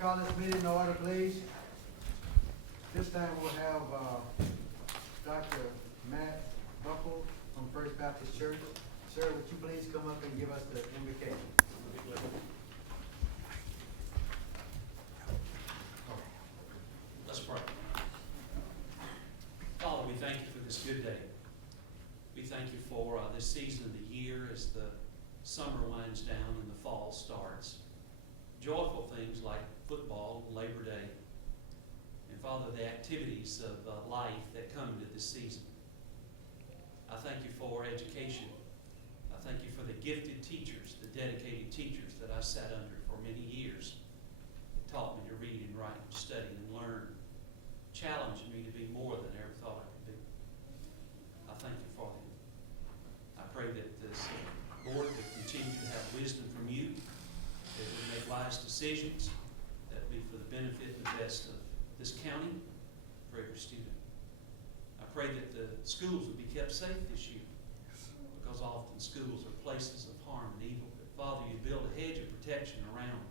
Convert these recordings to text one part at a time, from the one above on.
call this meeting to order, please. This time we'll have Dr. Matt Buckle from First Baptist Church. Sir, would you please come up and give us the invocation? Let's pray. Father, we thank you for this good day. We thank you for this season of the year as the summer winds down and the fall starts. Joyful things like football, Labor Day, and Father, the activities of life that come into this season. I thank you for education. I thank you for the gifted teachers, the dedicated teachers that I sat under for many years. It taught me to read and write and study and learn, challenged me to be more than I ever thought I could be. I thank you for them. I pray that this board would continue to have wisdom from you, that it would make wise decisions, that would be for the benefit and the best of this county, for every student. I pray that the schools would be kept safe this year, because often schools are places of harm and evil. But Father, you build a hedge of protection around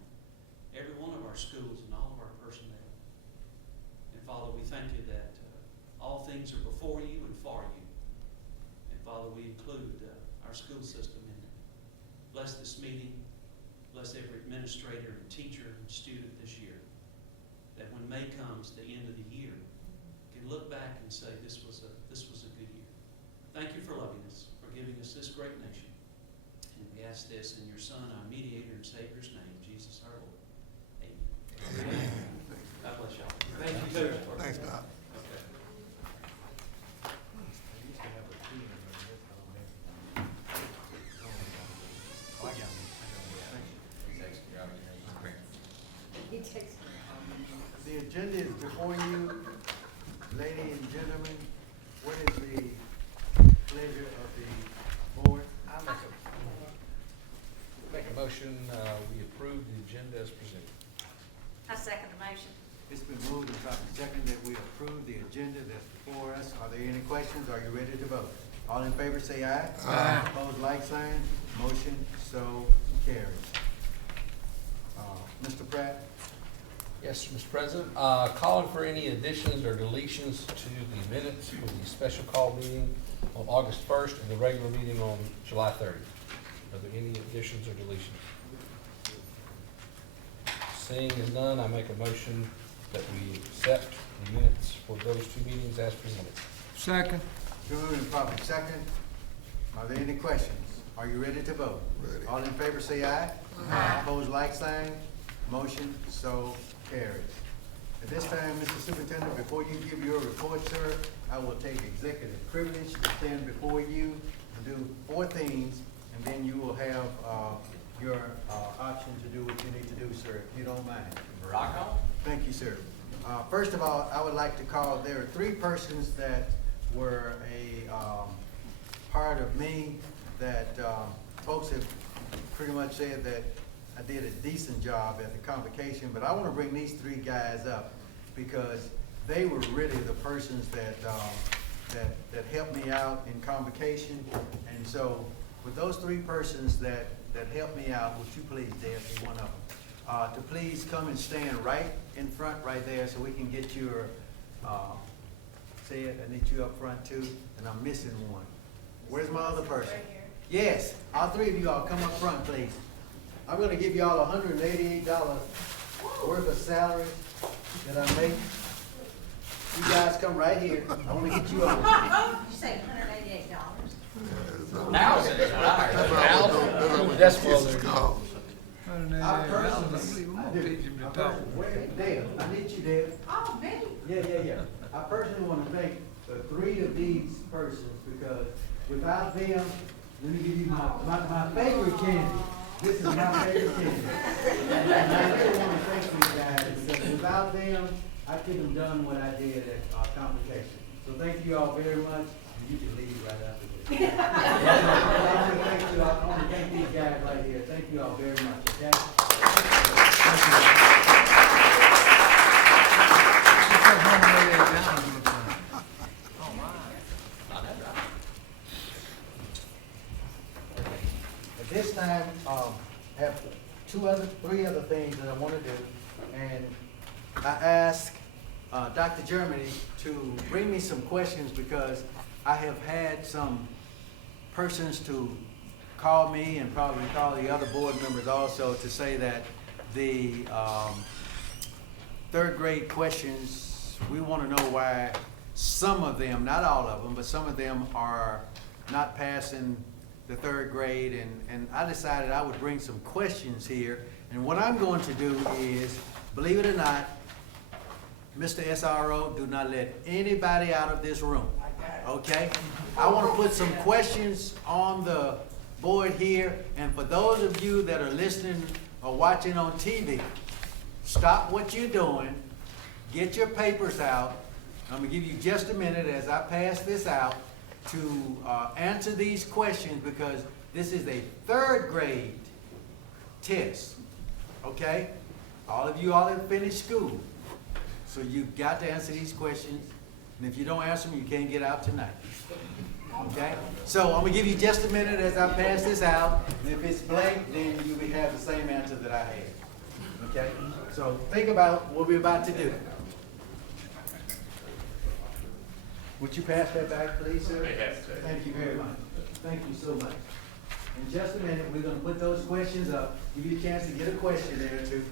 every one of our schools and all of our personnel. And Father, we thank you that all things are before you and for you. And Father, we include our school system in it. Bless this meeting. Bless every administrator and teacher and student this year. That when May comes, the end of the year, can look back and say this was a good year. Thank you for loving us, for giving us this great nation. And we ask this in your Son, our mediator and Savior's name, Jesus our Lord. Amen. God bless y'all. Thank you, Coach. Thanks, Doc. Okay. He takes me. The agenda is before you, ladies and gentlemen. What is the pleasure of the board? Make a motion, we approve the agenda as presented. I second the motion. It's been moved and properly seconded that we approve the agenda that's before us. Are there any questions? Are you ready to vote? All in favor say aye. Aye. Opposed, like sign. Motion so carries. Mr. Pratt? Yes, Mr. President. Calling for any additions or deletions to the minutes for the special call meeting on August 1st and the regular meeting on July 30th. Are there any additions or deletions? Seeing as none, I make a motion that we accept the minutes for those two meetings as presented. Second. Moved and properly second. Are there any questions? Are you ready to vote? Ready. All in favor say aye. Aye. Opposed, like sign. Motion so carries. At this time, Mr. Superintendent, before you give your report, sir, I will take executive privilege to stand before you and do 4 things, and then you will have your option to do what you need to do, sir, if you don't mind. Rock on. Thank you, sir. First of all, I would like to call, there are 3 persons that were a part of me that folks have pretty much said that I did a decent job at the convocation, but I want to bring these 3 guys up because they were really the persons that that helped me out in convocation. And so with those 3 persons that helped me out, would you please, Deb, be one of them, to please come and stand right in front right there so we can get your, say it, I need you up front too, and I'm missing one. Where's my other person? Right here. Yes, all 3 of you all come up front, please. I'm gonna give you all $188 worth of salary that I make. You guys come right here. I wanna get you on. You say $188? That's what It's called. I personally, Dale, I need you, Dale. Oh, me? Yeah. I personally wanna thank the 3 of these persons because without them, let me give you my favorite candy. This is my favorite candy. And I really want to thank these guys because without them, I couldn't have done what I did at convocation. So thank you all very much, and you can leave right after this. I want to thank these guys right here. Thank you all very much, okay? At this time, I have 3 other things that I want to do. And I asked Dr. Germany to bring me some questions because I have had some persons to call me and probably call the other board members also to say that the third grade questions, we want to know why some of them, not all of them, but some of them are not passing the third grade. And I decided I would bring some questions here. And what I'm going to do is, believe it or not, Mr. SRO, do not let anybody out of this room, okay? I want to put some questions on the board here, and for those of you that are listening or watching on TV, stop what you're doing, get your papers out. I'm gonna give you just a minute as I pass this out to answer these questions because this is a third grade test, okay? All of you all have finished school. So you've got to answer these questions, and if you don't answer them, you can't get out tonight. Okay? So I'm gonna give you just a minute as I pass this out, and if it's blank, then you will have the same answer that I had. Okay? So think about what we're about to do. Would you pass that back, please, sir? Thank you very much. Thank you so much. In just a minute, we're gonna put those questions up, give you a chance to get a question there too.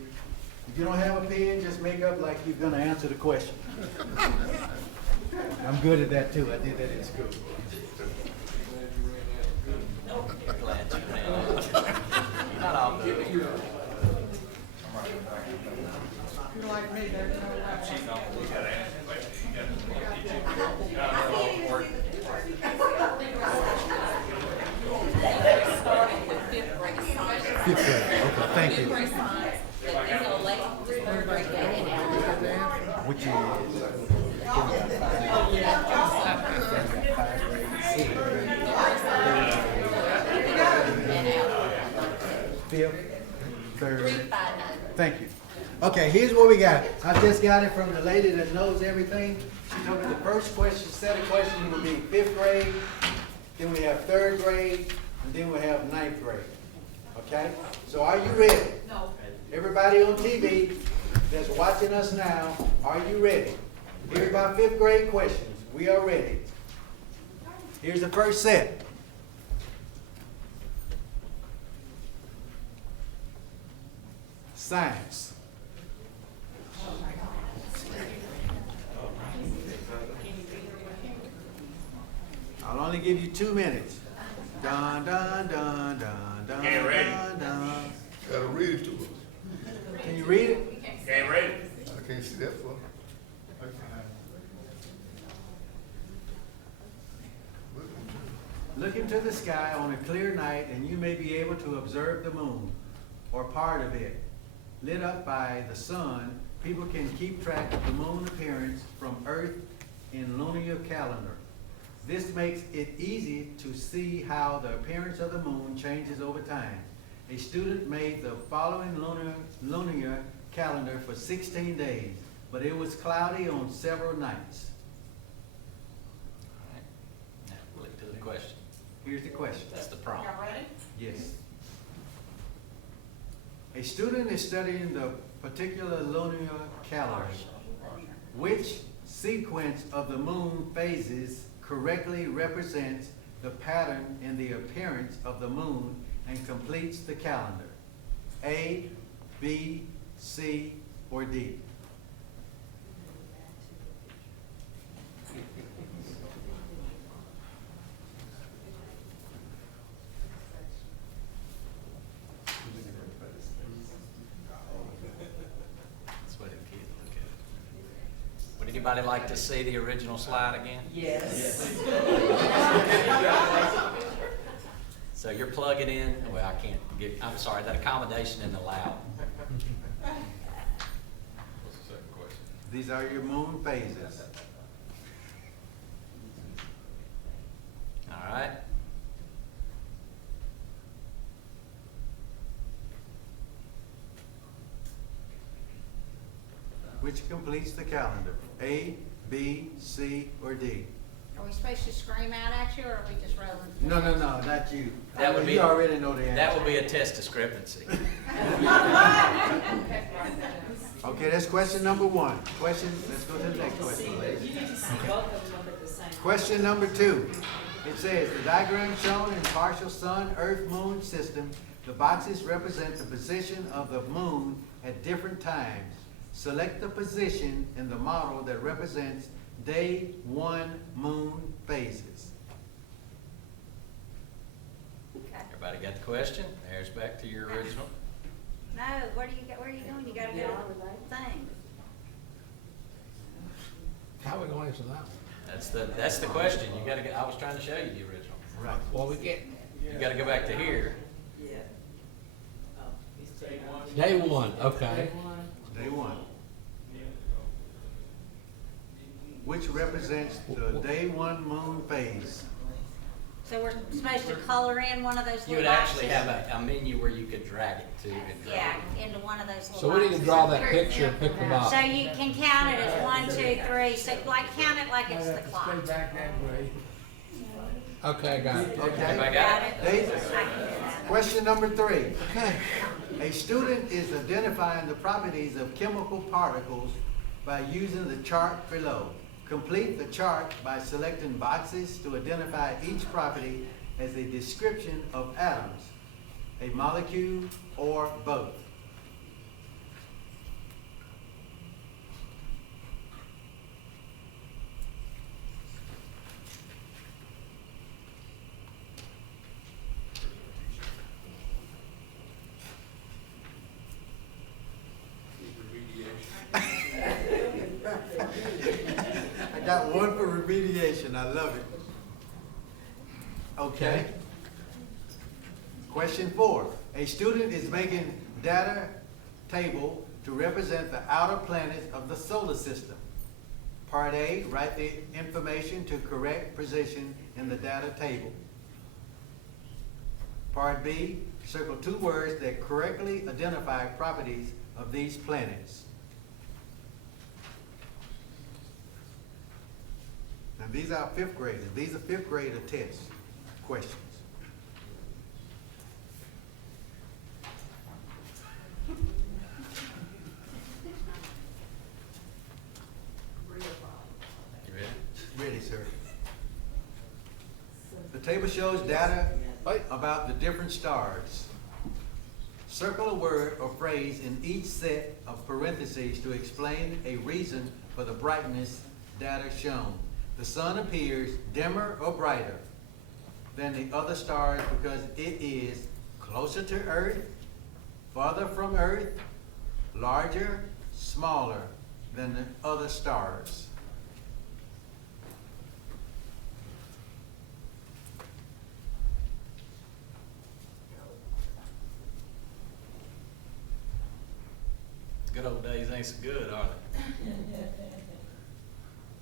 If you don't have a pen, just make up like you're gonna answer the question. I'm good at that too. I did that in school. Glad you ran. Not all good. Fifth grade. Okay, thank you. Which is fifth, third. Thank you. Okay, here's what we got. I just got it from the lady that knows everything. She told me the first question, set of questions will be fifth grade, then we have third grade, and then we have ninth grade. Okay? So are you ready? No. Everybody on TV that's watching us now, are you ready? Here's my fifth grade questions. We are ready. Here's the first set. Science. I'll only give you 2 minutes. Dun, dun, dun, dun, dun, dun, dun. Gotta read it to us. Can you read it? Can't read it. I can't see that far. Look into the sky on a clear night, and you may be able to observe the moon, or part of it. Lit up by the sun, people can keep track of the moon appearance from Earth in lunar calendar. This makes it easy to see how the appearance of the moon changes over time. A student made the following lunar calendar for 16 days, but it was cloudy on several nights. All right. Now, we'll look to the question. Here's the question. That's the prompt. Y'all ready? Yes. A student is studying the particular lunar calendar. Which sequence of the moon phases correctly represents the pattern in the appearance of the moon and completes the calendar? A, B, C, or D? That's what the kids look at. Would anybody like to see the original slide again? Yes. So you're plugging in, well, I can't give, I'm sorry, that accommodation isn't allowed. What's the second question? These are your moon phases. All right. Which completes the calendar? A, B, C, or D? Are we supposed to scream out at you, or are we just rolling? No, no, no, not you. That would be- You already know the answer. That would be a test discrepancy. Okay, that's question number one. Question, let's go to the next question, please. Question number two. It says, the diagram shown in partial sun, earth, moon system, the boxes represent the position of the moon at different times. Select the position in the model that represents day one moon phases. Okay. Everybody got the question? There's back to your original. No, where are you going? You gotta go to the thing. How are we gonna answer that one? That's the question. You gotta get, I was trying to show you the original. Right. Well, we get You gotta go back to here. day one, okay. Day one. Which represents the day one moon phase. So we're supposed to color in one of those You little would boxes? actually have a menu where you could drag it to and drag Yeah, it. into one of those little So we need to boxes. draw that picture and pick the box. So you can count it as 1, 2, 3, so like count it like it's the clock. Okay, got it. Okay? Everybody Got got it? it? They- I can do that. Question number three. A student is identifying the properties of chemical particles by using the chart below. Complete the chart by selecting boxes to identify each property as a description of atoms, a molecule, or both. I got one for remediation, I love it. Okay. Question 4. A student is making data table to represent the outer planets of the solar system. Part A, write the information to correct position in the data table. Part B, circle 2 words that correctly identify properties of these planets. Now, these are 5th graders. These are 5th grader test questions. You ready? Ready, sir. The table shows data about the different stars. Circle a word or phrase in each set of parentheses to explain a reason for the brightness data shown. The sun appears dimmer or brighter than the other stars because it is closer to Earth, farther from Earth, larger, smaller than the other stars. Good old days ain't so good, are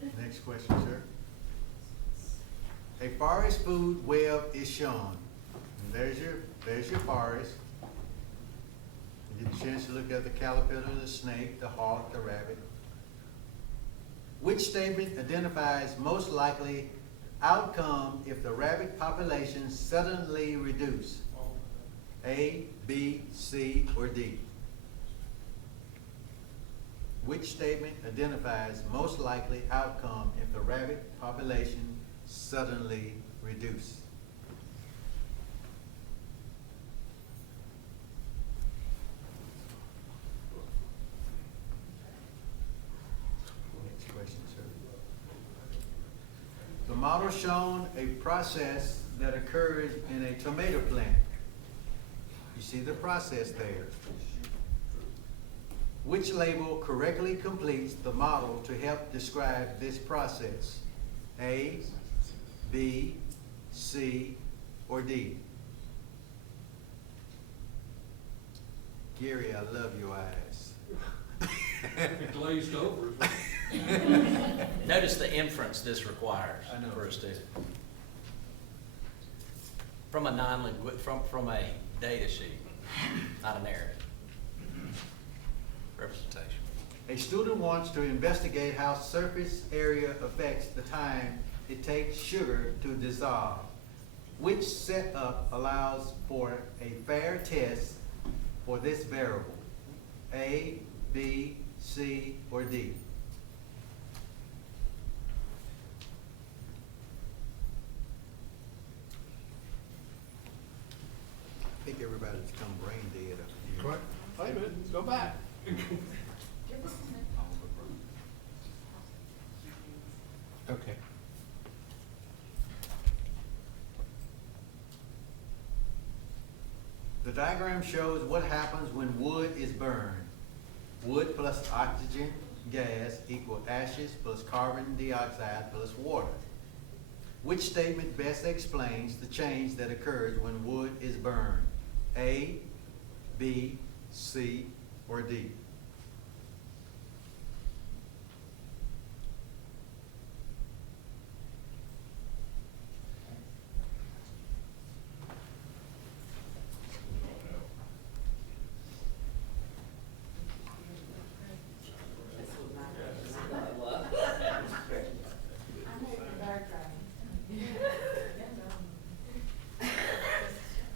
they? Next question, sir. A forest food web is shown. And there's your forest. You get a chance to look at the caterpillar, the snake, the hawk, the rabbit. Which statement identifies most likely outcome if the rabbit population suddenly reduce? A, B, C, or D? Which statement identifies most likely outcome if the rabbit population suddenly reduce? Next question, sir. The model shown a process that occurs in a tomato plant. You see the process there. Which label correctly completes the model to help describe this process? A, B, C, or D? Gary, I love your eyes. Glazed over. Notice the inference this requires I know. for a student. From a non-linguist, from a data sheet, not a narrative. Representation. A student wants to investigate how surface area affects the time it takes sugar to dissolve. Which setup allows for a fair test for this variable? A, B, C, or D? I think everybody's become brain dead up here. What? Wait a minute, go back. Okay. The diagram shows what happens when wood is burned. Wood plus oxygen gas equal ashes plus carbon dioxide plus water. Which statement best explains the change that occurs when wood is burned? A, B, C, or D?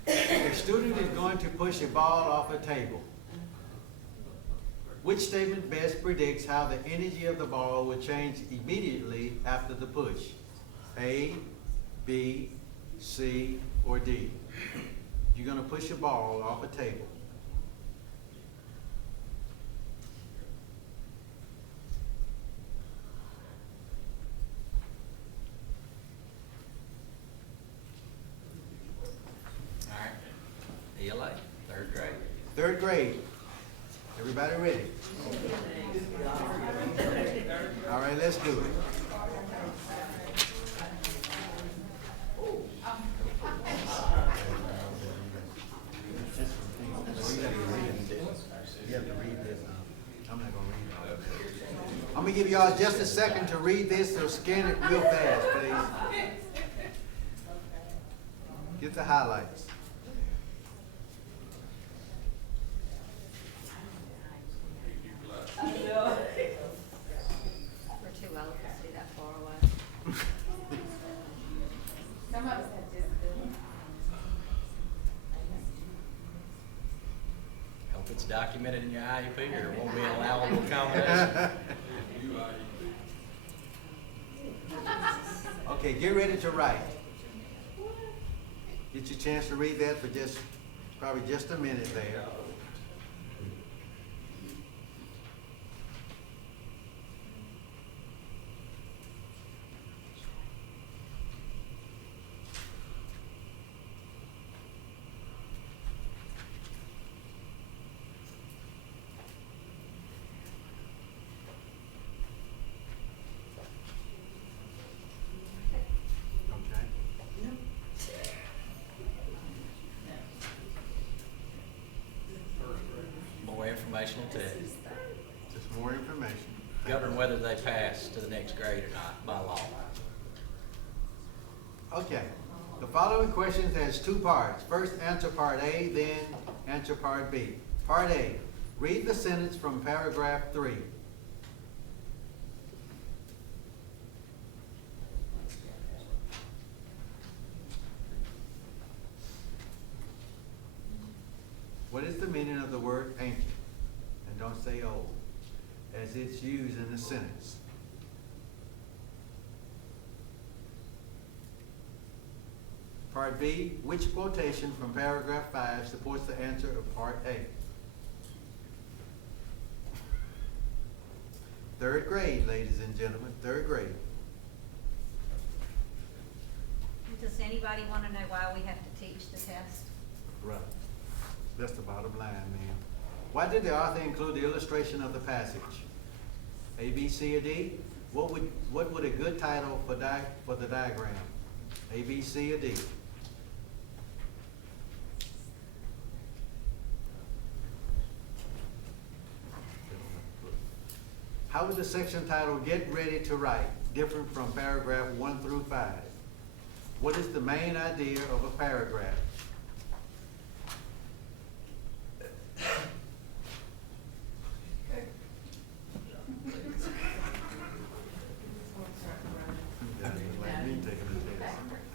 A student is going to push a ball off a table. Which statement best predicts how the energy of the ball will change immediately after the push? A, B, C, or D? You're going to push a ball off a table. All right. ELA, third grade. Third grade. Everybody ready? All right, let's do it. You have to read this. I'm not gonna read all of it. I'm gonna give y'all just a second to read this, so scan it real fast, please. Get the highlights. We're too old to see that far away. Some of us have disabilities. Hope it's documented in your IEP or it won't be an allowable accommodation. Okay, get ready to write. Get your chance to read that for probably just a minute there. More information will tell. Just more information. Govern whether they pass to the next grade or not by law. Okay, the following questions has two parts. First, answer part A, then answer part B. Part A, read the sentence from paragraph 3. What is the meaning of the word ancient? And don't say old, as it's used in the sentence. Part B, which quotation from paragraph 5 supports the answer of part A? Third grade, ladies and gentlemen, third grade. Does anybody want to know why we have to teach the test? Right. That's the bottom line, man. Why did the author include the illustration of the passage? A, B, C, or D? What would a good title for the diagram? A, B, C, or D? How is the section title "Get Ready to Write" different from paragraph 1 through 5? What is the main idea of a paragraph?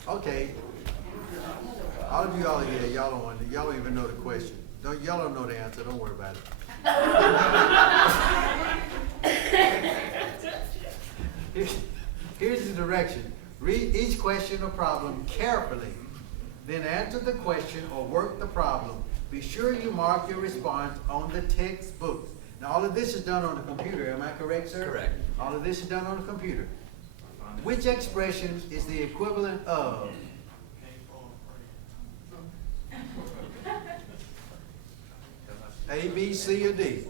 Okay. All of y'all here, y'all don't even know the question. Y'all don't know the answer, don't worry about it. Here's the direction. Read each question or problem carefully, then answer the question or work the problem. Be sure you mark your response on the textbook. Now, all of this is done on the computer, am I correct, sir? Correct. All of this is done on the computer. Which expression is the equivalent of? A, B, C, or D?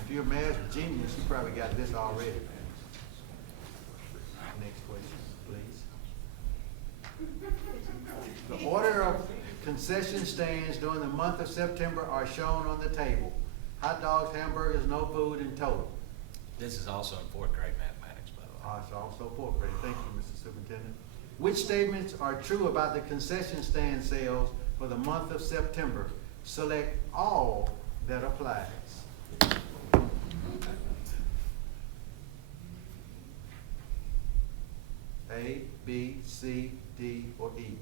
If you're a math genius, you probably got this already. Next question, please. The order of concession stands during the month of September are shown on the table. Hot dogs, hamburgers, no food in total. This is also in fourth grade mathematics, by the way. It's also fourth grade. Thank you, Mr. Superintendent. Which statements are true about the concession stand sales for the month of September? Select all that applies. A, B, C, D, or E?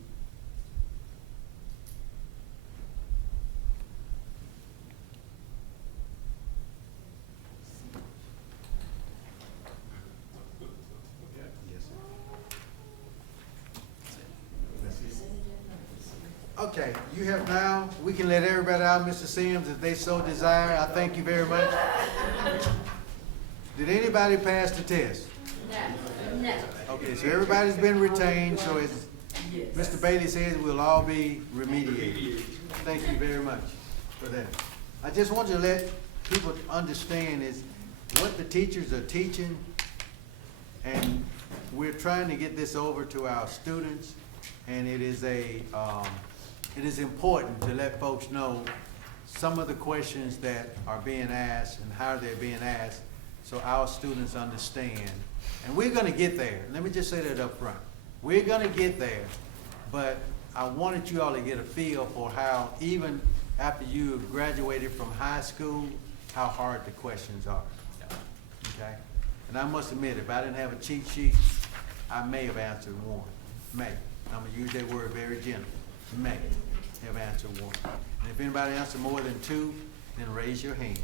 Yes, sir. Okay, you have now, we can let everybody out, Mr. Sims, if they so desire. I thank you very much. Did anybody pass the test? No. Okay, so everybody's been retained, so as Mr. Bailey says, we'll all be remediated. Thank you very much for that. I just want to let people understand is what the teachers are teaching, and we're trying to get this over to our students, and it is important to let folks know some of the questions that are being asked and how they're being asked, so our students understand. And we're gonna get there. Let me just say that up front. We're gonna get there, but I wanted you all to get a feel for how, even after you've graduated from high school, how hard the questions are. Okay? And I must admit, if I didn't have a cheat sheet, I may have answered one. May. I'm gonna use that word very gentle. May have answered one. And if anybody answered more than two, then raise your hand.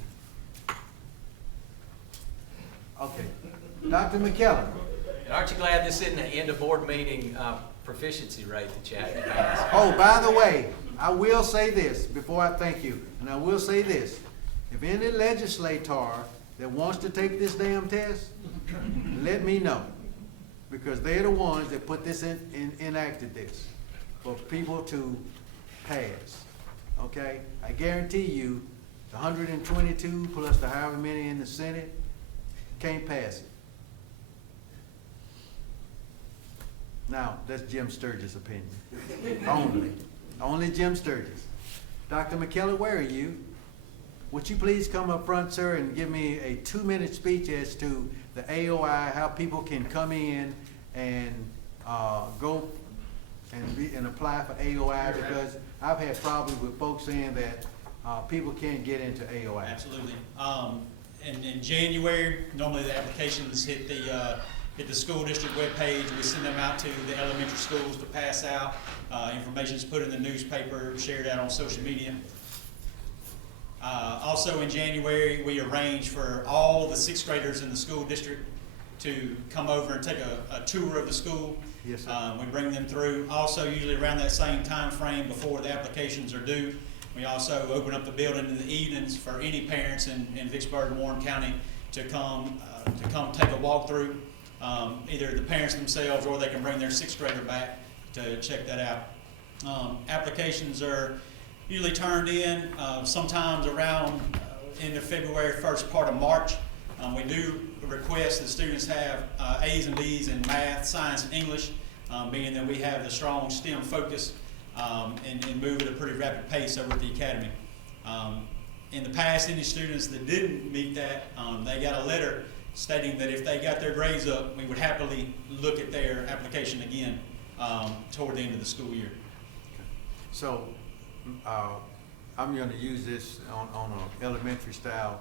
Okay. Dr. McKellar. And aren't you glad this isn't an end of board meeting proficiency rate that you have to pass? Oh, by the way, I will say this before I thank you, and I will say this. If any legislator that wants to take this damn test, let me know. Because they're the ones that put this enacted this, for people to pass, okay? I guarantee you, the 122 plus the however many in the Senate can't pass it. Now, that's Jim Sturgis' opinion. Only Jim Sturgis. Dr. McKellar, where are you? Would you please come up front, sir, and give me a 2-minute speech as to the AOI, how people can come in and go and apply for AOI, because I've had problems with folks saying that people can't get into AOI. Absolutely. In January, normally the applications hit the school district webpage. We send them out to the elementary schools to pass out. Information is put in the newspaper, shared out on social media. Also in January, we arrange for all the 6th graders in the school district to come over and take a tour of the school. Yes, sir. We bring them through. Also, usually around that same time frame before the applications are due, we also open up the building in the evenings for any parents in Vicksburg and Warren County to come take a walkthrough. Either the parents themselves, or they can bring their 6th grader back to check that out. Applications are usually turned in sometimes around end of February, first part of March. We do request that students have A's and B's in math, science, and English, being that we have the strong STEM focus and move at a pretty rapid pace over at the academy. In the past, any students that didn't meet that, they got a letter stating that if they got their grades up, we would happily look at their application again toward the end of the school year. So, I'm gonna use this on an elementary style.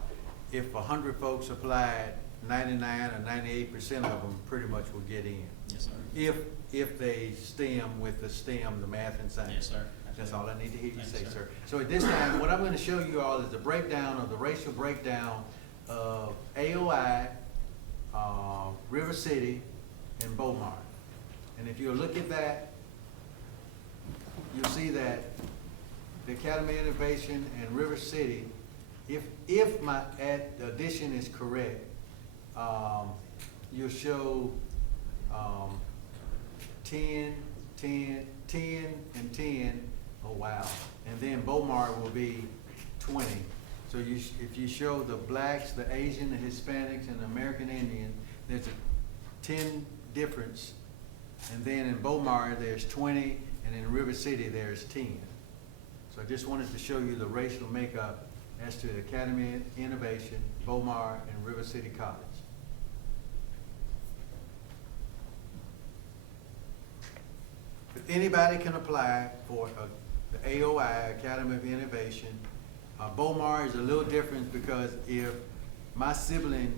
If 100 folks applied, 99 or 98% of them pretty much will get in. Yes, sir. If they STEM with the STEM, the math and science. Yes, sir. That's all I need to hear you Thanks, say, sir. sir. So at this time, what I'm gonna show you all is a breakdown of the racial breakdown of AOI, River City, and Beaumont. And if you look at that, you'll see that the Academy of Innovation and River City, if my addition is correct, you'll show 10, 10, 10, and 10. Oh, wow. And then Beaumont will be 20. So if you show the blacks, the Asian, the Hispanics, and the American Indian, there's a 10 difference. And then in Beaumont, there's 20, and in River City, there's 10. So I just wanted to show you the racial makeup as to the Academy of Innovation, Beaumont, and River City College. But anybody can apply for the AOI, Academy of Innovation. Beaumont is a little different because if my sibling,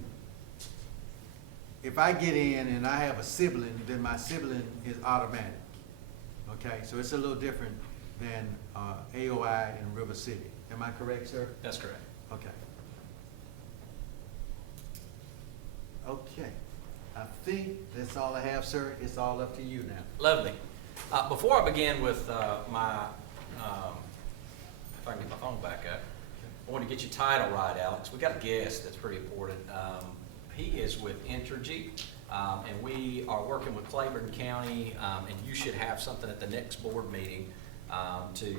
if I get in and I have a sibling, then my sibling is automatic. Okay, so it's a little different than AOI in River City. Am I correct, sir? That's correct. Okay. Okay. I think that's all I have, sir. It's all up to you now. Lovely. Before I begin with my, if I can get my phone back up, I want to get your title right, Alex. We got a guest that's pretty important. He is with Entergy, and we are working with Claiborne County, and you should have something at the next board meeting to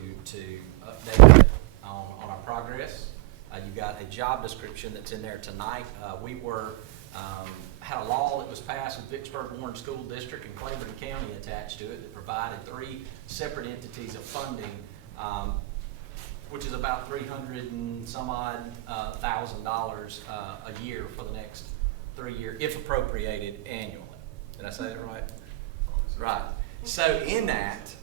update it on our progress. You've got a job description that's in there tonight. We had a law that was passed with Vicksburg Warren School District and Claiborne County attached to it that provided 3 separate entities of funding, which is about $300 and some odd $1,000 a year for the next 3 years, if appropriated annually. Did I say that right? Right. So in that,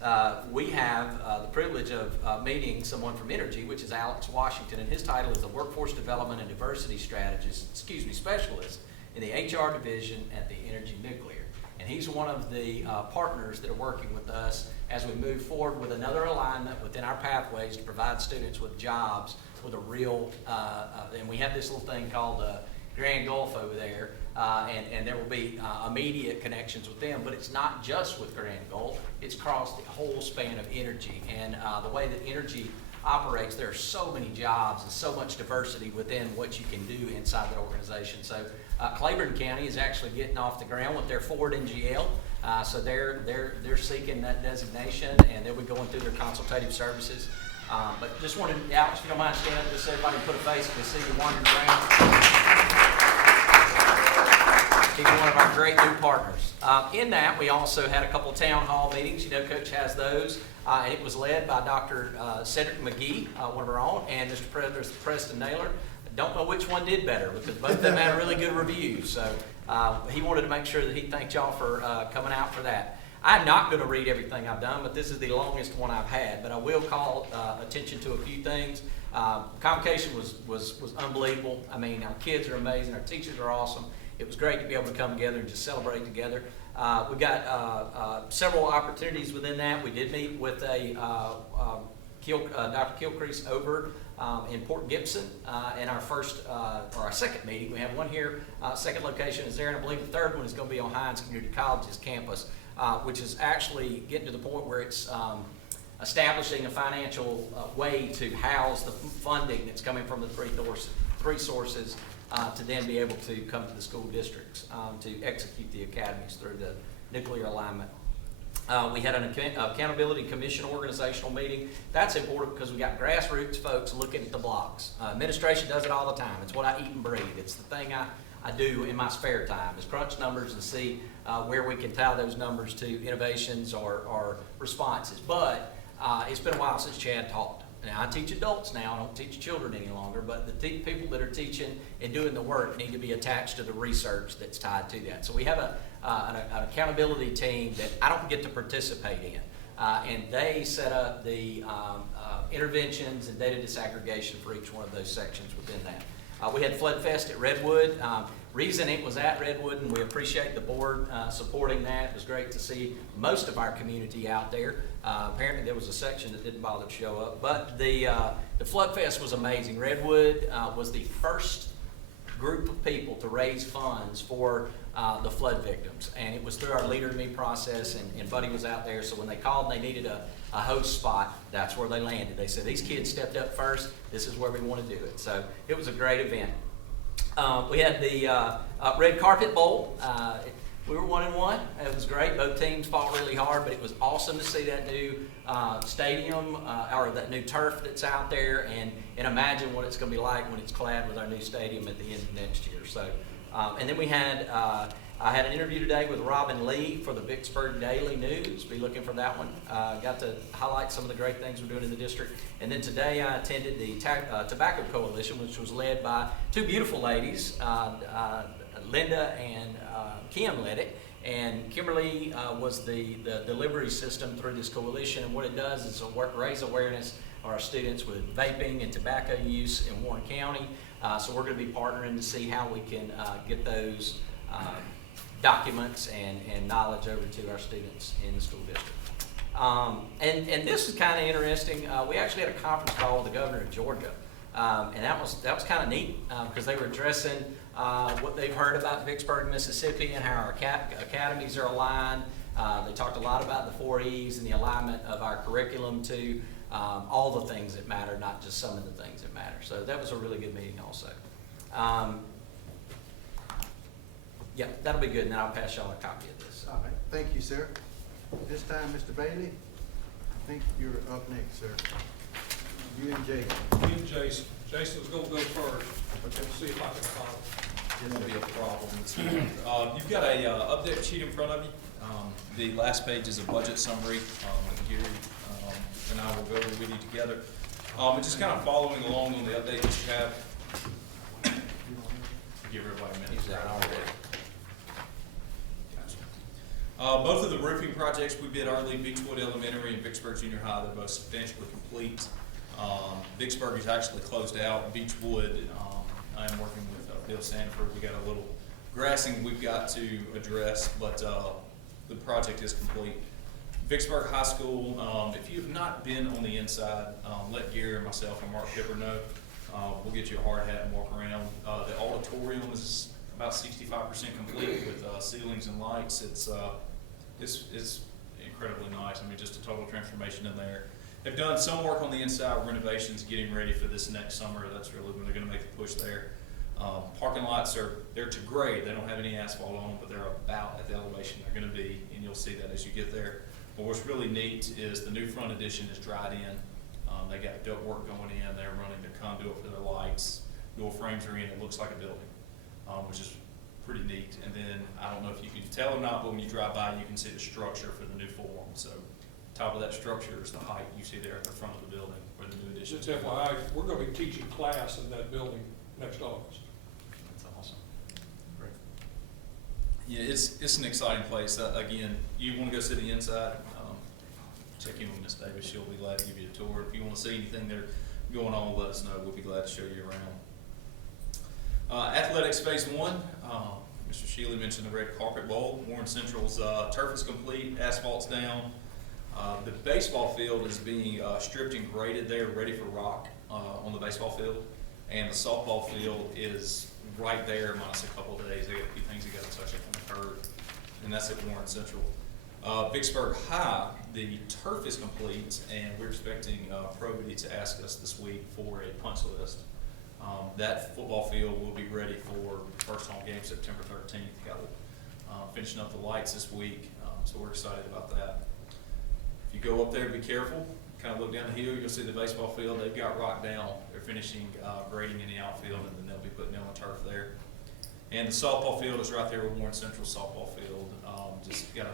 we have the privilege of meeting someone from Entergy, which is Alex Washington, and his title is the Workforce Development and Diversity Specialist in the HR division at the Entergy Nuclear. And he's one of the partners that are working with us as we move forward with another alignment within our pathways to provide students with jobs with a real, and we have this little thing called Grand Gulf over there, and there will be immediate connections with them, but it's not just with Grand Gulf, it's across the whole span of Entergy. And the way that Entergy operates, there are so many jobs and so much diversity within what you can do inside that organization. So Claiborne County is actually getting off the ground with their Ford NGL. So they're seeking that designation, and they'll be going through their consultative services. But just wanted, Alex, if you don't mind standing up, just so everybody can put a face and see you wandering around. He's one of our great new partners. In that, we also had a couple of town hall meetings. You know, Coach has those. And it was led by Dr. Cedric McGee, one of our own, and Mr. Preston Naylor. I don't know which one did better because both of them had really good reviews. So he wanted to make sure that he thanked y'all for coming out for that. I'm not going to read everything I've done, but this is the longest one I've had. But I will call attention to a few things. Convocation was unbelievable. I mean, our kids are amazing. Our teachers are awesome. It was great to be able to come together and just celebrate together. We got several opportunities within that. We did meet with Dr. Kilcrease over in Port Gibson in our our second meeting. We have one here, second location is there, and I believe the third one is going to be on Hines Community College's campus, which is actually getting to the point where it's establishing a financial way to house the funding that's coming from the three sources to then be able to come to the school districts to execute the academies through the nuclear alignment. We had an accountability commission organizational meeting. That's important because we got grassroots folks looking at the blocks. Administration does it all the time. It's what I eat and breathe. It's the thing I do in my spare time is crunch numbers and see where we can tie those numbers to innovations or responses. But it's been a while since Chad talked. Now, I teach adults now, I don't teach children any longer, but the people that are teaching and doing the work need to be attached to the research that's tied to that. So we have an accountability team that I don't get to participate in, and they set up the interventions and data disaggregation for each one of those sections within that. We had Flood Fest at Redwood. Reason it was at Redwood, and we appreciate the board supporting that. It was great to see most of our community out there. Apparently there was a section that didn't bother to show up, but the Flood Fest was amazing. Redwood was the first group of people to raise funds for the flood victims, and it was through our Leader in Me process, and Buddy was out there, so when they called and they needed a host spot, that's where they landed. They said, these kids stepped up first, this is where we want to do it. So it was a great event. We had the Red Carpet Bowl. We were 1-1. It was great. Both teams fought really hard, but it was awesome to see that new stadium, or that new turf that's out there, and imagine what it's going to be like when it's clad with our new stadium at the end of next year. So, and then we had, I had an interview today with Robin Lee for the Vicksburg Daily News. Be looking for that one. Got to highlight some of the great things we're doing in the district. And then today I attended the Tobacco Coalition, which was led by two beautiful ladies, Linda and Kim led it. And Kimberly was the delivery system through this coalition. And what it does is raise awareness of our students with vaping and tobacco use in Warren County. So we're going to be partnering to see how we can get those documents and knowledge over to our students in the school district. And this is kind of interesting. We actually had a conference call with the governor of Georgia, and that was kind of neat because they were addressing what they've heard about Vicksburg, Mississippi, and how our academies are aligned. They talked a lot about the 4 E's and the alignment of our curriculum to all the things that matter, not just some of the things that matter. So that was a really good meeting also. Yeah, that'll be good, and then I'll pass y'all a copy of this. All right, thank you, sir. This time, Mr. Bailey, I think you're up next, sir. You and Jason. Me and Jason. Jason's gonna go first. Let's see if I can follow. It won't be a problem. You've got a update sheet in front of you. The last page is a budget summary. Gary and I will go over with you together. And just kind of following along on the update that you have. Give everybody a minute. Both of the roofing projects we bid early, Beechwood Elementary and Vicksburg Junior High, they're both substantially complete. Vicksburg is actually closed out. Beechwood, I am working with Bill Sanford. We got a little grassing we've got to address, but the project is complete. Vicksburg High School, if you have not been on the inside, let Gary, myself, and Mark Pipper know. We'll get you a hard hat and walk around. The auditorium is about 65% complete with ceilings and lights. It's incredibly nice. I mean, just a total transformation in there. They've done some work on the inside renovations, getting ready for this next summer. That's really when they're going to make the push there. Parking lots they're to grade. They don't have any asphalt on them, but they're about at the elevation they're going to be, and you'll see that as you get there. But what's really neat is the new front addition is dried in. They got duct work going in. They're running the conduit for their lights. Door frames are in. It looks like a building, which is pretty neat. And then I don't know if you can tell or not, but when you drive by, you can see the structure for the new form. So top of that structure is the height you see there at the front of the building where the new addition. Just FYI, we're gonna be teaching class in that building next August. That's awesome. Great. Yeah, it's an exciting place. Again, you want to go see the inside, check in with Miss Davis. She'll be glad to give you a tour. If you want to see anything there going on, let us know. We'll be glad to show you around. Athletics Phase 1. Mr. Shealy mentioned the Red Carpet Bowl. Warren Central's turf is complete, asphalt's down. The baseball field is being stripped and graded there, ready for rock on the baseball field. And the softball field is right there, minus a couple of days. They got a few things they got to touch up on the curb, and that's at Warren Central. Vicksburg High, the turf is complete, and we're expecting Probity to ask us this week for a punch list. That football field will be ready for first home game September 13th. Got finishing up the lights this week, so we're excited about that. If you go up there, be careful. Kind of look down the hill, you'll see the baseball field. They've got rock down. They're finishing grading in the outfield, and then they'll be putting down the turf there. And the softball field is right there with Warren Central softball field. Just got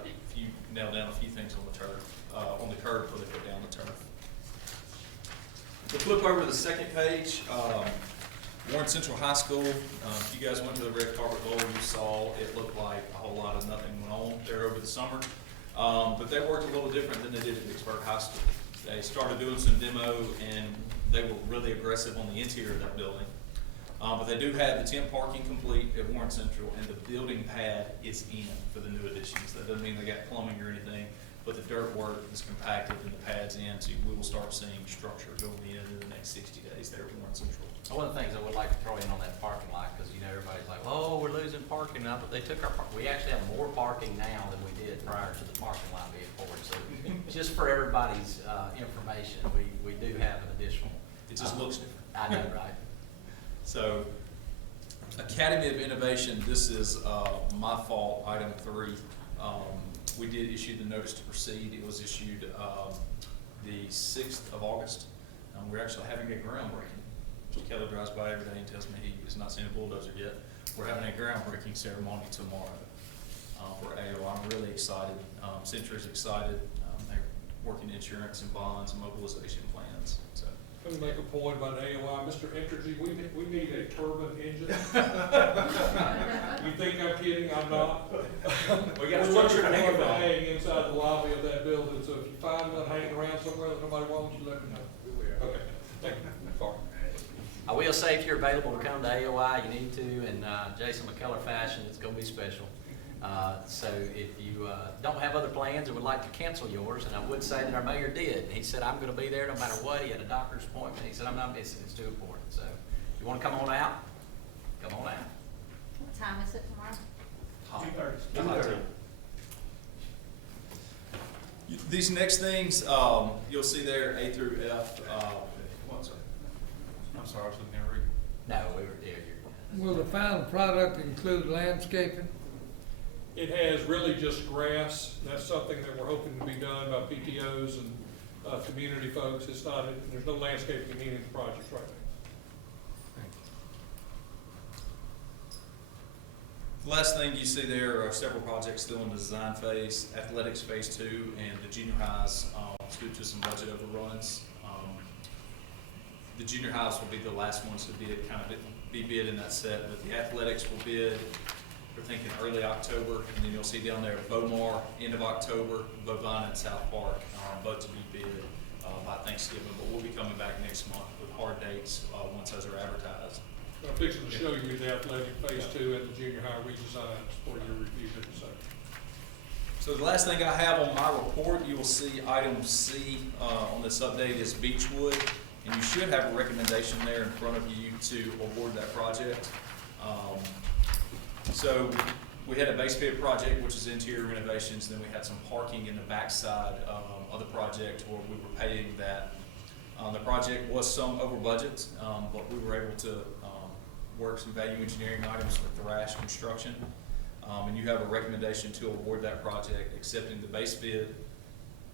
nail down a few things on the turf, on the curb before they put down the turf. We'll flip over to the second page. Warren Central High School. If you guys went to the Red Carpet Bowl, you saw it looked like a whole lot of nothing went on there over the summer. But they worked a little different than they did at Vicksburg High School. They started doing some demo, and they were really aggressive on the interior of that building. But they do have the temp parking complete at Warren Central, and the building pad is in for the new additions. That doesn't mean they got plumbing or anything, but the dirt work is compacted and the pad's in, so we will start seeing structure going in the next 60 days there at Warren Central. One of the things I would like to throw in on that parking lot, because you know, everybody's like, oh, we're losing parking now, but they took our park. We actually have more parking now than we did prior to the parking lot being poured. So just for everybody's information, we do have an additional. It just looks different. I know, right? So, Academy of Innovation, this is my fault, item 3. We did issue the notice to proceed. It was issued the 6th of August. We're actually having a groundbreaking. Keller drives by every day and tells me he has not seen a bulldozer yet. We're having a groundbreaking ceremony tomorrow for AO. I'm really excited. Century's excited. They're working insurance and bonds and mobilization plans. So. Let me make a point about AOI. Mr. Entergy, we need a turbine engine. You think I'm kidding? I'm not. We got a We're structure to looking hang for it one to from. hang inside the lobby of that building, so if you find one hanging around somewhere that nobody wants, you let me know. Okay, thank you. Sorry. I will say if you're available to come to AOI, you need to, in Jason McKellar fashion, it's going to be special. So if you don't have other plans or would like to cancel yours, and I would say that our mayor did. He said, I'm going to be there no matter what. He had a doctor's appointment. He said, I'm not missing. It's too important. So if you want to come on out, come on out. What time is it tomorrow? 2:30. These next things, you'll see there, A through F. I'm sorry, I was looking at read. No, we were there. Will the final product include landscaping? It has really just grass. That's something that we're hoping to be done by PTOs and community folks. It's not, there's no landscaping in any of the projects right now. The last thing you see there are several projects still in the design phase. Athletics phase 2 and the junior highs, due to some budget overruns. The junior highs will be the last ones to bid, kind of be bid in that set, but the athletics will bid, we're thinking early October, and then you'll see down there Beaumar, end of October, Bovine and South Park, both to be bid by Thanksgiving, but we'll be coming back next month with hard dates once those are advertised. I'm fixing to show you the athletic phase 2 and the junior high redesigns for your review in a second. So the last thing I have on my report, you will see item C on this update is Beechwood, and you should have a recommendation there in front of you to award that project. So we had a base bid project, which is interior renovations, then we had some parking in the backside of the project where we were paying that. The project was some over budget, but we were able to work some value engineering items with Thrash Construction. And you have a recommendation to award that project, accepting the base bid,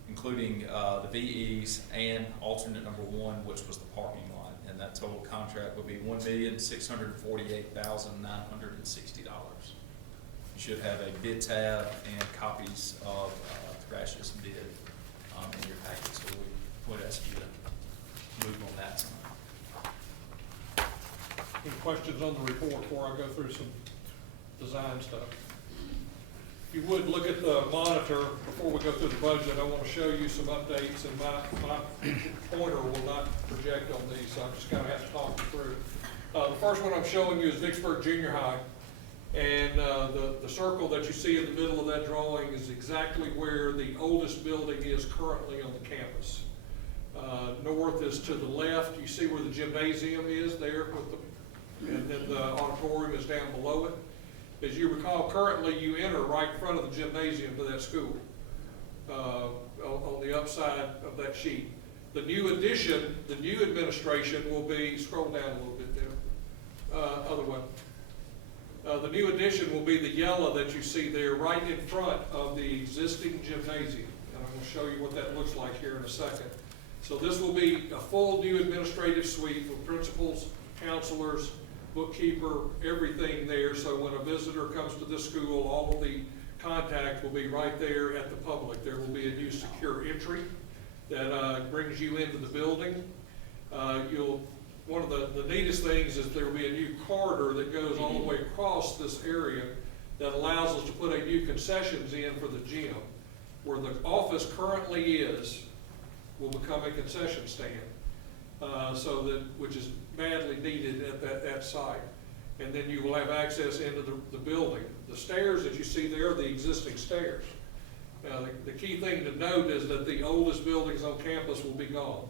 including the VEs and alternate number 1, which was the parking lot. And that total contract would be $1,648,960. You should have a bid tab and copies of Thrash's bid in your packet, so we would ask you to move on that tonight. Any questions on the report before I go through some design stuff? If you would, look at the monitor before we go through the budget. I want to show you some updates, and my pointer will not project on these, so I just kind of have to talk you through. The first one I'm showing you is Vicksburg Junior High, and the circle that you see in the middle of that drawing is exactly where the oldest building is currently on the campus. North is to the left. You see where the gymnasium is there, and then the auditorium is down below it. As you recall, currently you enter right in front of the gymnasium to that school on the upside of that sheet. The new addition, the new administration will be, scroll down a little bit there, other way. The new addition will be the yellow that you see there right in front of the existing gymnasium. And I'm going to show you what that looks like here in a second. So this will be a full new administrative suite with principals, counselors, bookkeeper, everything there. So when a visitor comes to this school, all of the contact will be right there at the public. There will be a new secure entry that brings you into the building. One of the neatest things is there will be a new corridor that goes all the way across this area that allows us to put a new concessions in for the gym. Where the office currently is will become a concession stand, which is badly needed at that site. And then you will have access into the building. The stairs that you see there are the existing stairs. Now, the key thing to note is that the oldest buildings on campus will be gone.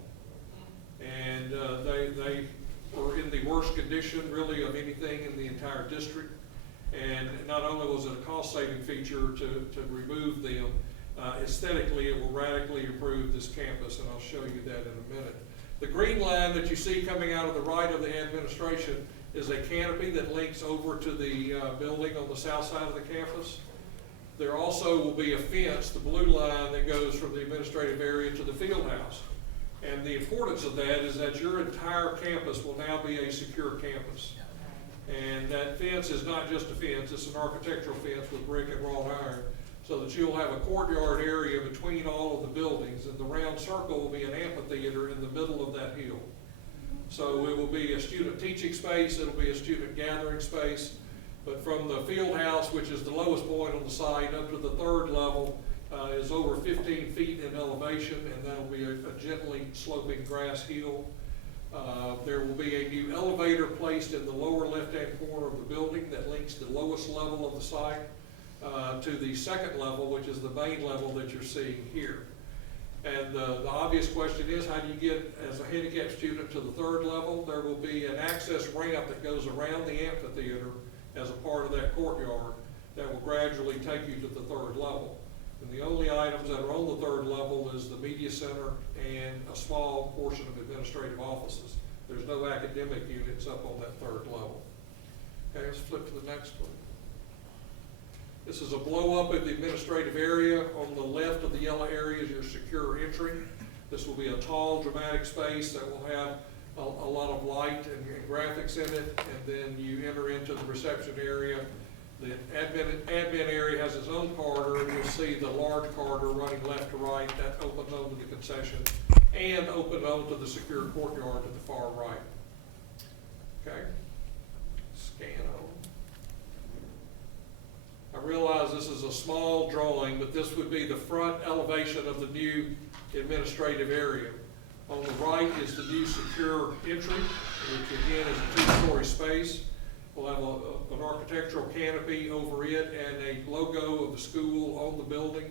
And they were in the worst condition really of anything in the entire district. And not only was it a cost-saving feature to remove them, aesthetically it will radically improve this campus, and I'll show you that in a minute. The green line that you see coming out of the right of the administration is a canopy that links over to the building on the south side of the campus. There also will be a fence, the blue line, that goes from the administrative area to the field house. And the importance of that is that your entire campus will now be a secure campus. And that fence is not just a fence, it's an architectural fence with brick and wrought iron, so that you'll have a courtyard area between all of the buildings, and the round circle will be an amphitheater in the middle of that hill. So it will be a student teaching space, it'll be a student gathering space, but from the field house, which is the lowest point on the site, up to the third level, is over 15 feet in elevation, and that'll be a gently sloping grass hill. There will be a new elevator placed in the lower left-hand corner of the building that links the lowest level of the site to the second level, which is the main level that you're seeing here. And the obvious question is, how do you get, as a handicapped student, to the third level? There will be an access ramp that goes around the amphitheater as a part of that courtyard that will gradually take you to the third level. And the only items that are on the third level is the media center and a small portion of administrative offices. There's no academic units up on that third level. Okay, let's flip to the next one. This is a blow up of the administrative area. On the left of the yellow area is your secure entry. This will be a tall, dramatic space that will have a lot of light and graphics in it, and then you enter into the reception area. The admin area has its own corridor. You'll see the large corridor running left to right. That opens onto the concession and opens onto the secure courtyard to the far right. Okay, scan over. I realize this is a small drawing, but this would be the front elevation of the new administrative area. On the right is the new secure entry, which again is a two-story space. We'll have an architectural canopy over it and a logo of the school on the building.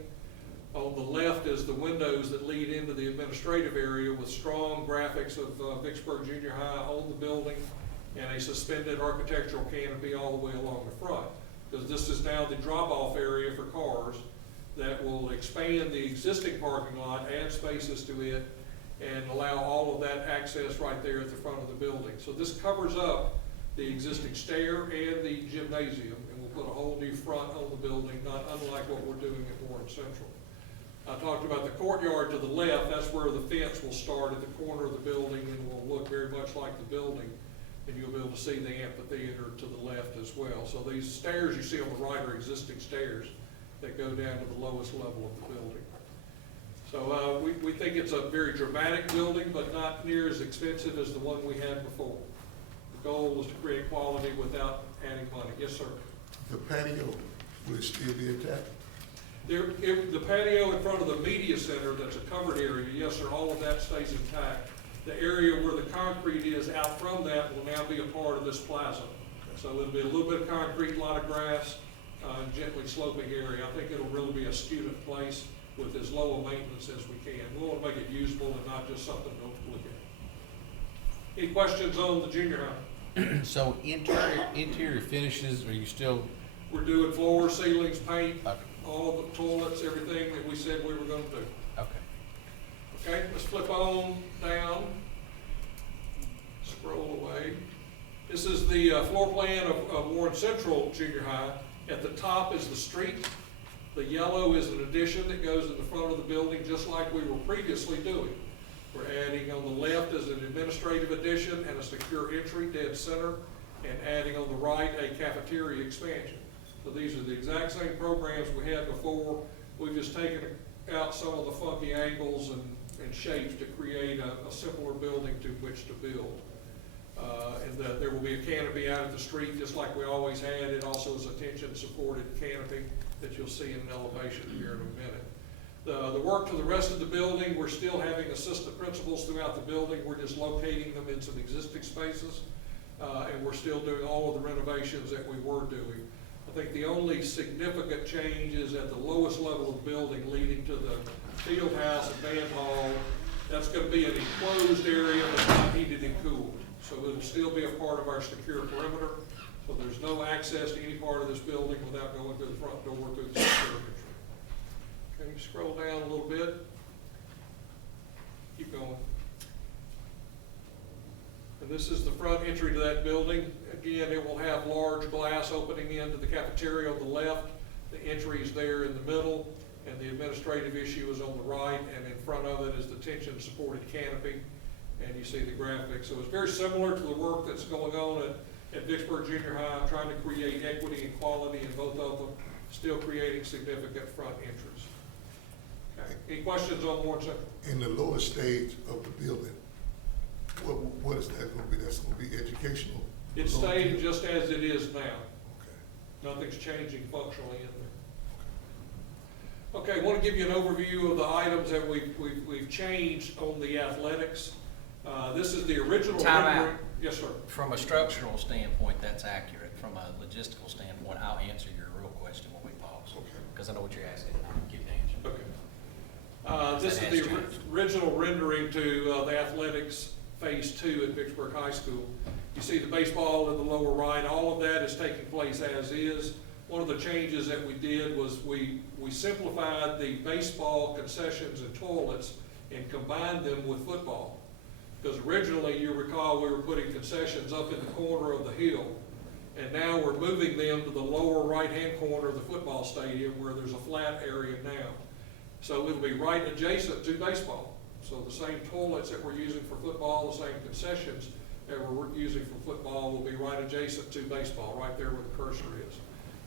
On the left is the windows that lead into the administrative area with strong graphics of Vicksburg Junior High on the building and a suspended architectural canopy all the way along the front. Because this is now the drop-off area for cars that will expand the existing parking lot, add spaces to it, and allow all of that access right there at the front of the building. So this covers up the existing stair and the gymnasium, and we'll put a whole new front on the building, not unlike what we're doing at Warren Central. I talked about the courtyard to the left. That's where the fence will start at the corner of the building and will look very much like the building, and you'll be able to see the amphitheater to the left as well. So these stairs you see on the right are existing stairs that go down to the lowest level of the building. So we think it's a very dramatic building, but not near as expensive as the one we had before. The goal was to create quality without adding money. Yes, sir? The patio will still be intact? The patio in front of the media center, that's a covered area, yes, sir, all of that stays intact. The area where the concrete is out from that will now be a part of this plaza. So it'll be a little bit of concrete, a lot of grass, gently sloping area. I think it'll really be a student place with as low a maintenance as we can. We want to make it usable and not just something to look at. Any questions on the junior high? So interior finishes, are you still? We're doing floors, ceilings, paint, Okay. all of the toilets, everything that we said we were going to do. Okay. Okay, let's flip on down, scroll away. This is the floor plan of Warren Central Junior High. At the top is the street. The yellow is an addition that goes in the front of the building, just like we were previously doing. We're adding on the left as an administrative addition and a secure entry dead center, and adding on the right a cafeteria expansion. So these are the exact same programs we had before. We've just taken out some of the funky angles and shapes to create a simpler building to which to build. And there will be a canopy out at the street just like we always had. It also is a tension supported canopy that you'll see in an elevation here in a minute. The work to the rest of the building, we're still having assistant principals throughout the building. We're just locating them in some existing spaces. And we're still doing all of the renovations that we were doing. I think the only significant change is at the lowest level of the building leading to the field house and band hall. That's going to be an enclosed area that's not heated and cooled. So it'll still be a part of our secure perimeter. So there's no access to any part of this building without going through the front door through the secure entry. Can you scroll down a little bit? Keep going. And this is the front entry to that building. Again, it will have large glass opening into the cafeteria on the left. The entry is there in the middle, and the administrative issue is on the right, and in front of it is the tension-supported canopy. And you see the graphics. So it's very similar to the work that's going on at Vicksburg Junior High, trying to create equity and quality in both of them, still creating significant front entries. Okay. Any questions on Warren Central? In the lower stage of the building, what is that gonna be? That's gonna be educational? It's staying just as it is now. Okay. Nothing's changing functionally in there. Okay, I want to give you an overview of the items that we've changed on the athletics. This is the original. Time out. rendering. Yes, sir. From a structural standpoint, that's accurate. From a logistical standpoint, I'll answer your real question when we pause. Okay. Because I know what you're asking, and I'll give you the answer. Okay. This That is has the changed. original rendering to the athletics phase 2 at Vicksburg High School. You see the baseball in the lower right. All of that is taking place as is. One of the changes that we did was we simplified the baseball concessions and toilets and combined them with football. Because originally, you recall, we were putting concessions up in the corner of the hill, and now we're moving them to the lower right-hand corner of the football stadium where there's a flat area now. So it'll be right adjacent to baseball. So the same toilets that we're using for football, the same concessions that we're using for football will be right adjacent to baseball, right there where the cursor is.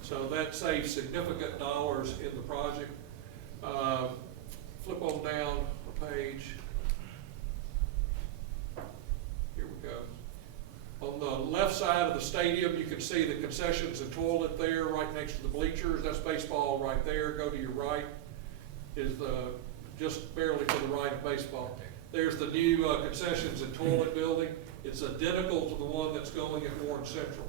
So that saves significant dollars in the project. Flip on down a page. Here we go. On the left side of the stadium, you can see the concessions and toilet there, right next to the bleachers. That's baseball right there. Go to your right is just barely to the right of baseball. There's the new concessions and toilet building. It's identical to the one that's going at Warren Central.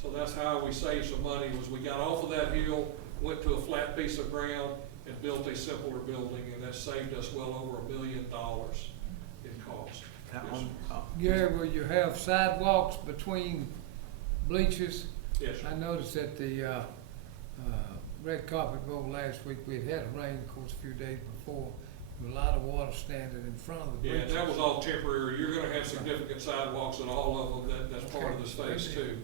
So that's how we saved some money, was we got off of that hill, went to a flat piece of ground, and built a simpler building, and that saved us well over $1 million in cost. That Yes, one, sir. Gary, will you have sidewalks between bleachers? Yes, sir. I noticed at the red carpet bowl last week, we'd had a rain, of course, a few days before, with a lot of water standing in front of the Yeah, bleachers. that was all temporary. You're gonna have significant sidewalks at all of them. That's part of this phase 2.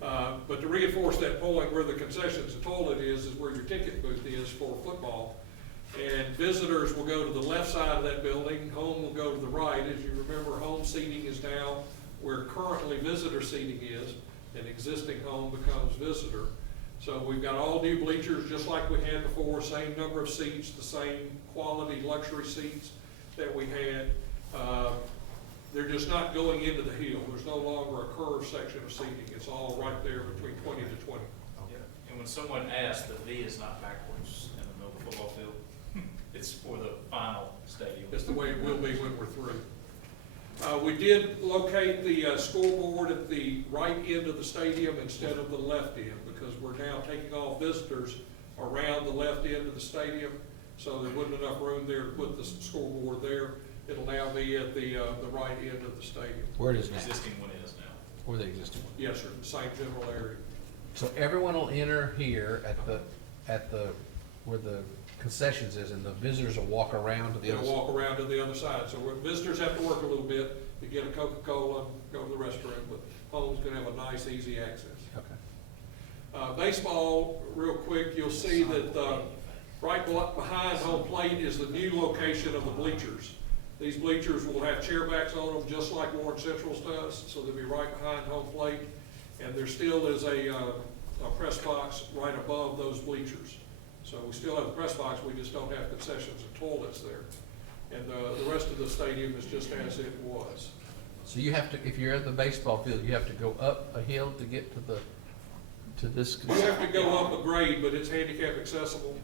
But to reinforce that point, where the concessions and toilet is where your ticket booth is for football. And visitors will go to the left side of that building, home will go to the right. As you remember, home seating is now where currently visitor seating is, and existing home becomes visitor. So we've got all new bleachers, just like we had before, same number of seats, the same quality luxury seats that we had. They're just not going into the hill. There's no longer a curved section of seating. It's all right there between 20 to 20. Yeah, and when someone asks, the V is not backwards in the middle of the football field. It's for the final stadium. That's the way it will be when we're through. We did locate the scoreboard at the right end of the stadium instead of the left end, because we're now taking all visitors around the left end of the stadium, so there wasn't enough room there to put the scoreboard there. It'll now be at the right end of the stadium. Where it is The now? existing one is now. Where the existing one? Yes, sir, same general area. So everyone will enter here at the, where the concessions is, and the visitors will walk around to the other They'll side. walk around to the other side. So visitors have to work a little bit to get a Coca-Cola, go to the restroom, but home's gonna have a nice, easy access. Okay. Baseball, real quick, you'll see that right behind home plate is the new location of the bleachers. These bleachers will have chairbacks on them, just like Warren Central's does, so they'll be right behind home plate. And there still is a press box right above those bleachers. So we still have the press box, we just don't have concessions and toilets there. And the rest of the stadium is just as it was. So you have to, if you're at the baseball field, you have to go up a hill to get to this. You have to go up a grade, but it's handicap accessible.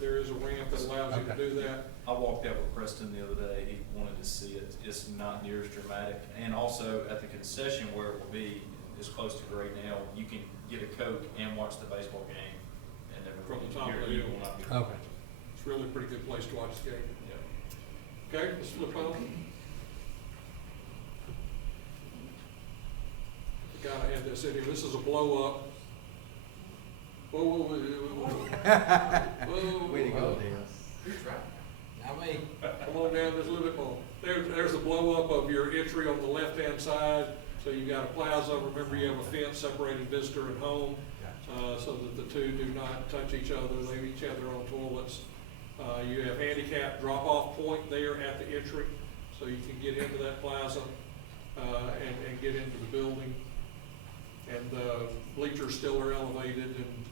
There is a ramp that allows you to Okay. do that. I walked out with Preston the other day, he wanted to see it, it's not near as dramatic. And also at the concession where it will be, as close to Great Now, you can get a Coke and watch the baseball game. And then From the top here, of the you hill. will not be. Okay. It's really a pretty good place to watch the game. Yeah. Okay, let's flip on. Gotta have this in here. This is a blow up. Whoa, whoa, whoa, whoa, whoa. Way to go, Whoa. Dale. Not me. Come on down just a little bit more. There's a blow up of your entry on the left-hand side. So you've got a plaza. Remember, you have a fence separating visitor and home, so that the two do not touch each other. They each have their own toilets. You have handicap drop-off point there at the entry, so you can get into that plaza, and get into the building. And the bleachers still are elevated and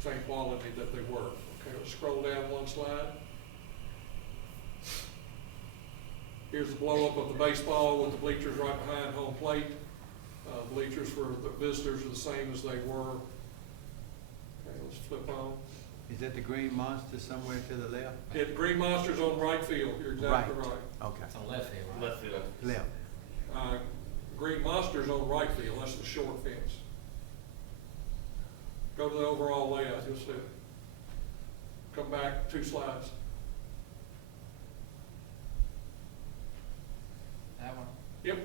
same quality that they were. Okay, let's scroll down one slide. Here's the blow up of the baseball with the bleachers right behind home plate. Bleachers for the visitors are the same as they were. Okay, let's flip on. Is that the green monster somewhere to the left? Yeah, the Green Monster's on right field. You're exactly right. Okay. It's on left field, right? Left field. Left. Green Monster's on right field. That's the short fence. Go to the overall layout, you'll see it. Come back 2 slides. That one? Yep.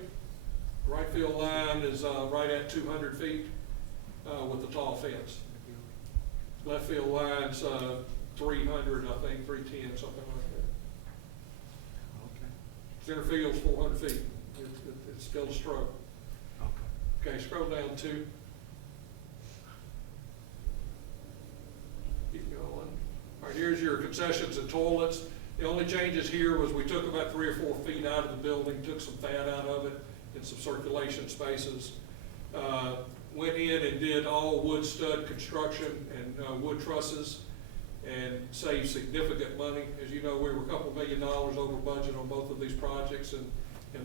Right field line is right at 200 feet with the tall fence. Left field line's 300, I think, 310, something like that. Okay. Center field's 400 feet. It's still a stroke. Okay. Okay, scroll down 2. Keep going. All right, here's your concessions and toilets. The only changes here was we took about 3 or 4 feet out of the building, took some fat out of it and some circulation spaces. Went in and did all wood stud construction and wood trusses and saved significant money. As you know, we were a couple $1 million over budget on both of these projects, and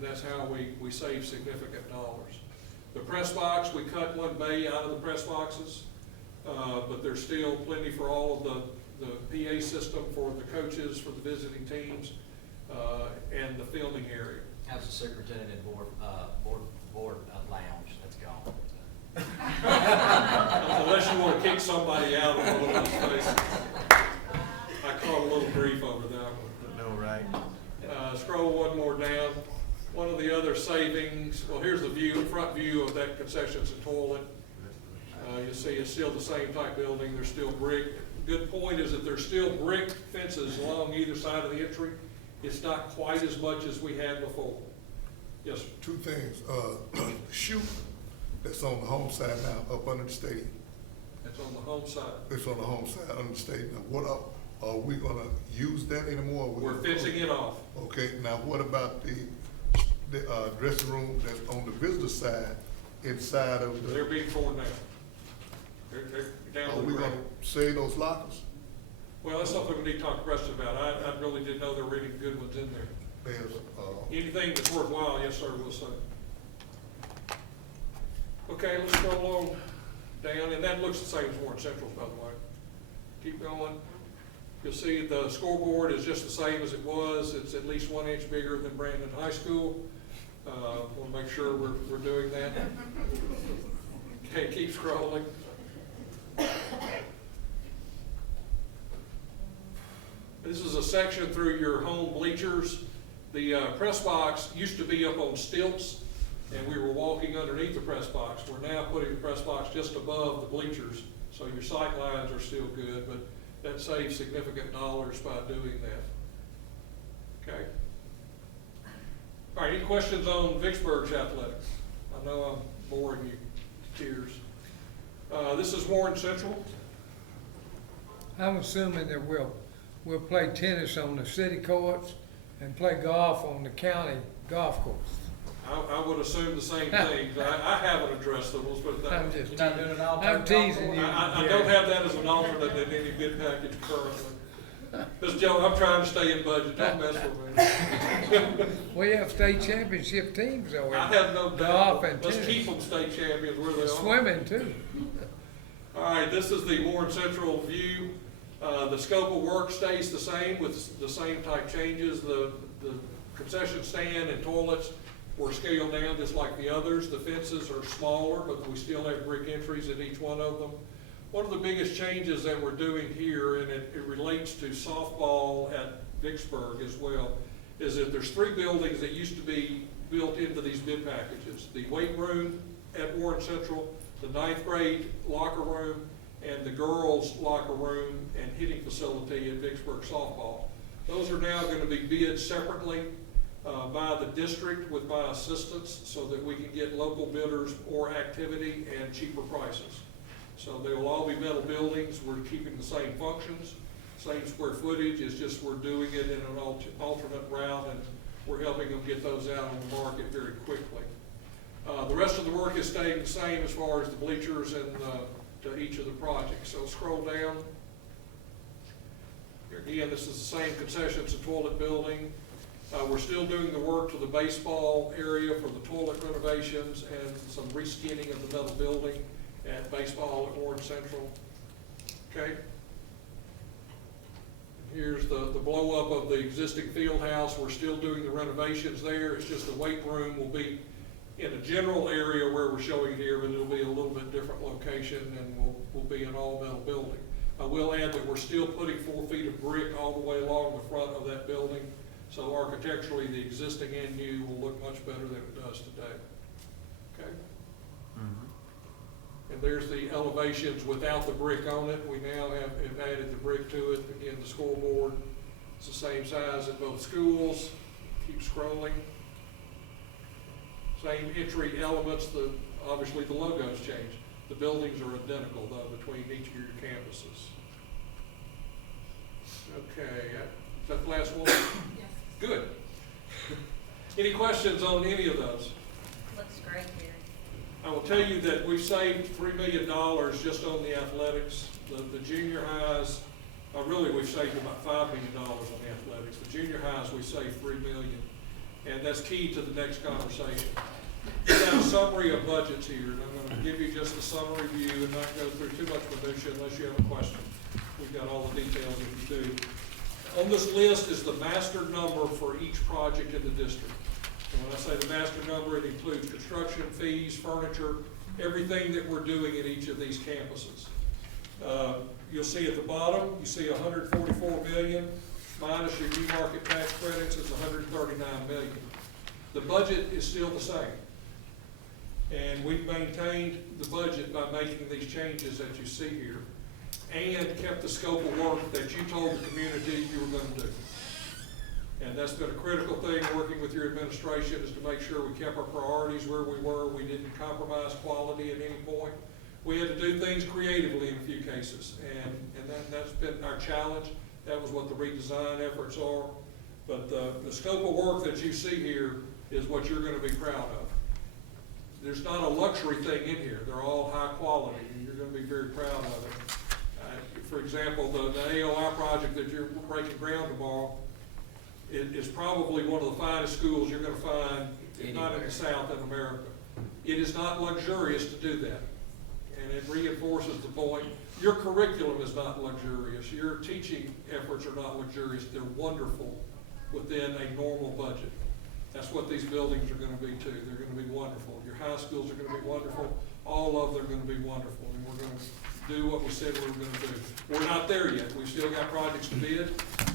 that's how we saved significant dollars. The press box, we cut 1 bay out of the press boxes, but there's still plenty for all of the PA system for the coaches, for the visiting teams, and the filming area. How's the superintendent board lounge? That's gone. Unless you want to kick somebody out of one of those spaces. I caught a little grief over that one. No, right? Scroll one more down. One of the other savings, well, here's the view, front view of that concessions and toilet. You'll see it's still the same type building. There's still brick. Good point is that there's still brick fences along either side of the entry. It's not quite as much as we had before. Yes, sir. 2 things, shoot, that's on the home side now, up under the stadium. That's on the home side. It's on the home side, under the stadium. Now, what are we gonna use that anymore? We're fencing it off. Okay, now what about the dressing room that's on the visitor side, inside of They're the, being torn down. They're down are to the we gonna ground. save those lockers? Well, that's something we need to talk to Preston about. I really didn't know there were any good ones in there. There's, Anything that's worthwhile, yes, sir, we'll say. Okay, let's go along down, and that looks the same as Warren Central's, by the way. Keep going. You'll see the scoreboard is just the same as it was. It's at least 1 inch bigger than Brandon High School. We'll make sure we're doing that. Okay, keep scrolling. This is a section through your home bleachers. The press box used to be up on stilts, and we were walking underneath the press box. We're now putting the press box just above the bleachers, so your sight lines are still good, but that saves significant dollars by doing that. Okay? All right, any questions on Vicksburg's athletics? I know I'm boring you to tears. This is Warren Central. I'm assuming that we'll play tennis on the city courts and play golf on the county golf course. I would assume the same thing. I haven't addressed them, let's put it that I'm way. just, You're not doing it all I'm day, teasing you. I don't have that as an alternate in any bid package currently. Ms. Joe, I'm trying to stay in budget, don't mess with me. We have state championship teams over I there. have no Golf doubt. and Let's tennis. keep them state champions where they are. Swimming too. All right, this is the Warren Central view. The scope of work stays the same with the same type changes. The concession stand and toilets were scaled down just like the others. The fences are smaller, but we still have brick entries at each one of them. One of the biggest changes that we're doing here, and it relates to softball at Vicksburg as well, is that there's 3 buildings that used to be built into these bid packages. The weight room at Warren Central, the 9th grade locker room, and the girls' locker room and hitting facility at Vicksburg softball. Those are now going to be bid separately by the district with my assistance so that we can get local bidders more activity and cheaper prices. So they will all be metal buildings. We're keeping the same functions, same square footage. It's just we're doing it in an alternate route, and we're helping them get those out on the market very quickly. The rest of the work is staying the same as far as the bleachers and to each of the projects. So scroll down. Again, this is the same concessions and toilet building. We're still doing the work to the baseball area for the toilet renovations and some reskinning of the metal building at baseball at Warren Central. Okay. Here's the blow up of the existing field house. We're still doing the renovations there. It's just the weight room will be in a general area where we're showing here, but it'll be a little bit different location, and we'll be an all metal building. I will add that we're still putting 4 feet of brick all the way along the front of that building. So architecturally, the existing and new will look much better than it does today. Okay. And there's the elevations without the brick on it. We now have added the brick to it. Again, the scoreboard is the same size at both schools. Keep scrolling. Same entry elements. Obviously the logos changed. The buildings are identical though between each of your campuses. Okay, is that the last one? Yes. Good. Any questions on any of those? Looks great here. I will tell you that we've saved $3 million just on the athletics. The junior highs, really we've saved about $5 million on the athletics. The junior highs, we saved $3 million. And that's key to the next conversation. We have a summary of budgets here, and I'm going to give you just a summary view and not go through too much minutia unless you have a question. We've got all the details if you do. On this list is the master number for each project in the district. And when I say the master number, it includes construction fees, furniture, everything that we're doing at each of these campuses. You'll see at the bottom, you see $144 million minus your new market tax credits is $139 million. The budget is still the same. And we've maintained the budget by making these changes that you see here and kept the scope of work that you told the community you were going to do. And that's been a critical thing, working with your administration, is to make sure we kept our priorities where we were. We didn't compromise quality at any point. We had to do things creatively in a few cases, and that's been our challenge. That was what the redesign efforts are. But the scope of work that you see here is what you're going to be proud of. There's not a luxury thing in here. They're all high quality, and you're going to be very proud of it. For example, the AOI project that you're breaking ground tomorrow, it is probably one of the finest schools you're going to find, if not in the South, in America. It is not luxurious to do that, and it reinforces the point. Your curriculum is not luxurious. Your teaching efforts are not luxurious. They're wonderful within a normal budget. That's what these buildings are going to be too. They're going to be wonderful. Your high schools are going to be wonderful. All of them are going to be wonderful, and we're going to do what we said we were going to do. We're not there yet. We've still got projects to bid.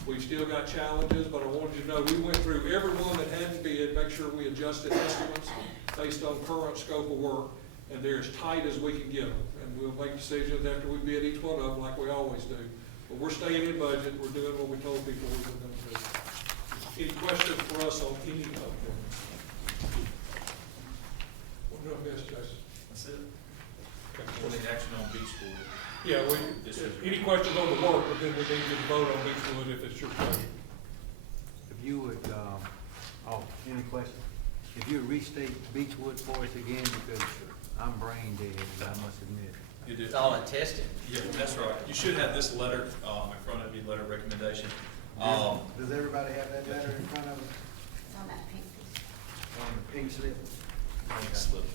We've still got challenges, but I wanted you to know we went through every one that had to bid, make sure we adjusted estimates based on current scope of work, and they're as tight as we can get them. And we'll make decisions after we bid each one of them like we always do. But we're staying in budget. We're doing what we told people we were going to do. Any questions for us on any of them? What did I miss, Jason? That's it. We'll need action on Beechwood. Yeah, any questions on the work, but then we need to vote on Beechwood if it's your pleasure. If you would, any questions? If you would restate Beechwood for us again, because I'm brain dead, I must admit. You do. It's all in testing. Yeah, that's right. You should have this letter in front of you, letter of recommendation. Does everybody have that letter in front of them? It's on that pink piece. On the pink slip? Pink slip.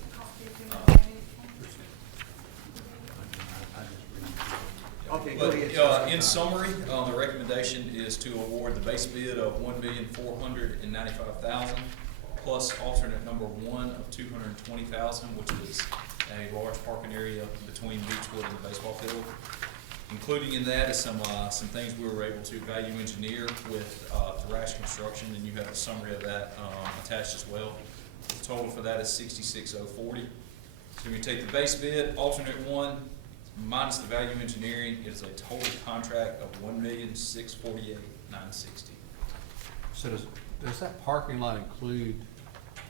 I just read it. Okay, go ahead. But, in summary, the recommendation is to award the base bid of $1,495,000 plus alternate number 1 of $220,000, which is a large parking area between Beechwood and the baseball field. Including in that is some things we were able to value engineer with Thrash Construction, and you have a summary of that attached as well. The total for that is $66,040. So when you take the base bid, alternate 1, minus the value engineering, it's a total contract of $1,648,960. So does that parking lot include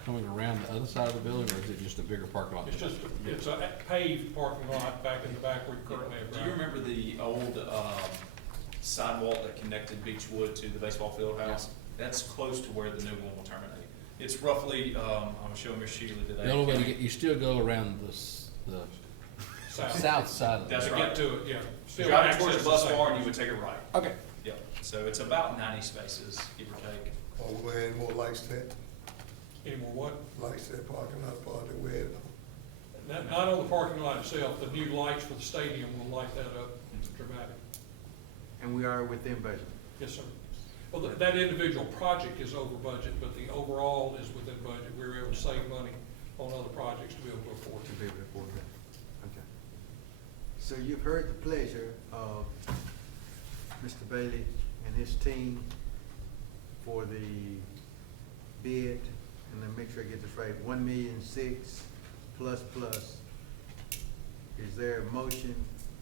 coming around the other side of the building, or is it just a bigger parking lot? It's just, it's a paved parking lot back in the back where you currently have. Do you remember the old sidewalk that connected Beechwood to the baseball field house? That's close to where the new one will terminate. It's roughly, I'm gonna show Miss Sheila today. The only way to get, you still go around the south side of the That's To right. get to it, yeah. Still Drive towards access the bus same. bar and you would take a right. Okay. Yep, so it's about 90 spaces, give or take. Or we add more lights to that, Any more what? lights to that parking lot part that we had. Not on the parking lot itself, the new lights for the stadium will light that up dramatically. And we are within budget. Yes, sir. Well, that individual project is over budget, but the overall is within budget. We were able to save money on other projects to be able to afford To to. be able to afford that. Okay. So you've heard the pleasure of Mr. Bailey and his team for the bid, and then make sure I get this right, 1,000,006 plus. Is there a motion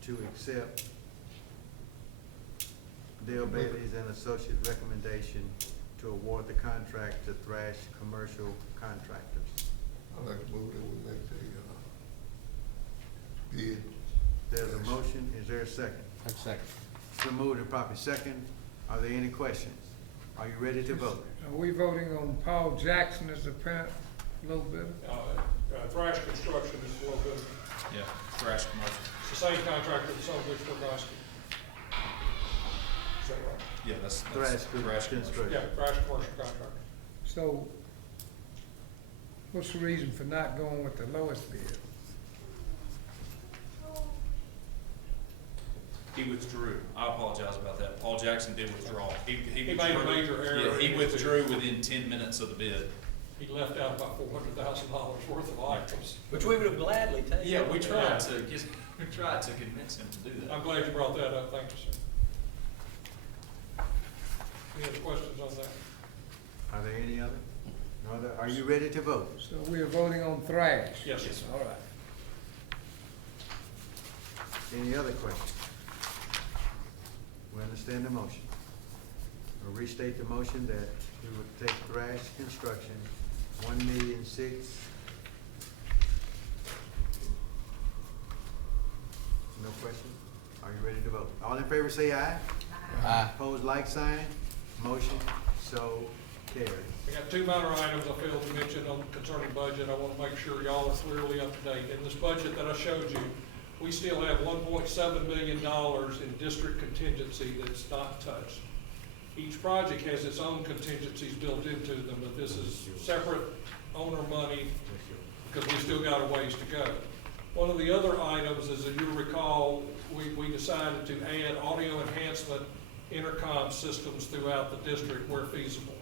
to accept Dale Bailey's and Associates' recommendation to award the contract to Thrash Commercial Contractors? I'd like to move that we make the, bid. There's a motion, is there a second? That's second. So moved and properly second. Are there any questions? Are you ready to vote? Are we voting on Paul Jackson as the parent, low bidder? Thrash Construction is a little bit, Yeah, Thrash Commercial. it's the same contractor that's on Vicksburg High School. Is that right? Yeah, that's Thrash Commercial. Construction. Yeah, Thrash Commercial Contractor. So, what's the reason for not going with the lowest bid? He withdrew. I apologize about that. Paul Jackson did withdraw. He He made a withdrew- major error. Yeah, he withdrew within 10 minutes of the bid. He left out about $400,000 worth of items. Which we would have gladly taken. Yeah, we tried to convince him to do that. I'm glad you brought that up, thank you, sir. Any other questions on that? Are there any other? No other? Are you ready to vote? So we are voting on Thrash? Yes, sir. All right. Any other questions? We understand the motion. We'll restate the motion that we would take Thrash Construction, 1,006,000. No question? Are you ready to vote? All in favor say aye. Aye. Opposed, like sign. Motion so carried. I got two minor items I failed to mention on concerning budget. I want to make sure y'all are clearly up to date. In this budget that I showed you, we still have $1.7 million in district contingency that's not touched. Each project has its own contingencies built into them, but this is separate owner money because we still got a ways to go. One of the other items is, as you recall, we decided to add audio enhancement intercom systems throughout the district where feasible.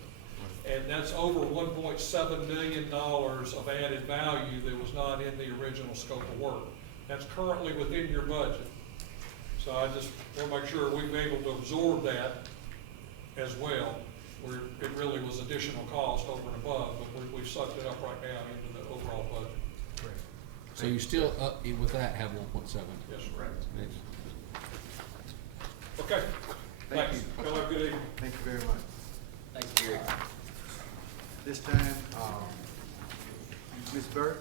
And that's over $1.7 million of added value that was not in the original scope of work. That's currently within your budget. So I just want to make sure we've been able to absorb that as well, where it really was additional cost over and above, but we've sucked it up right now into the overall budget. So you still, with that, have 1.7? Yes, sir. Correct. Okay, Thank thanks. you. Y'all have a good evening. Thank you very much. Thank you, Gary. This time, Ms. Burke?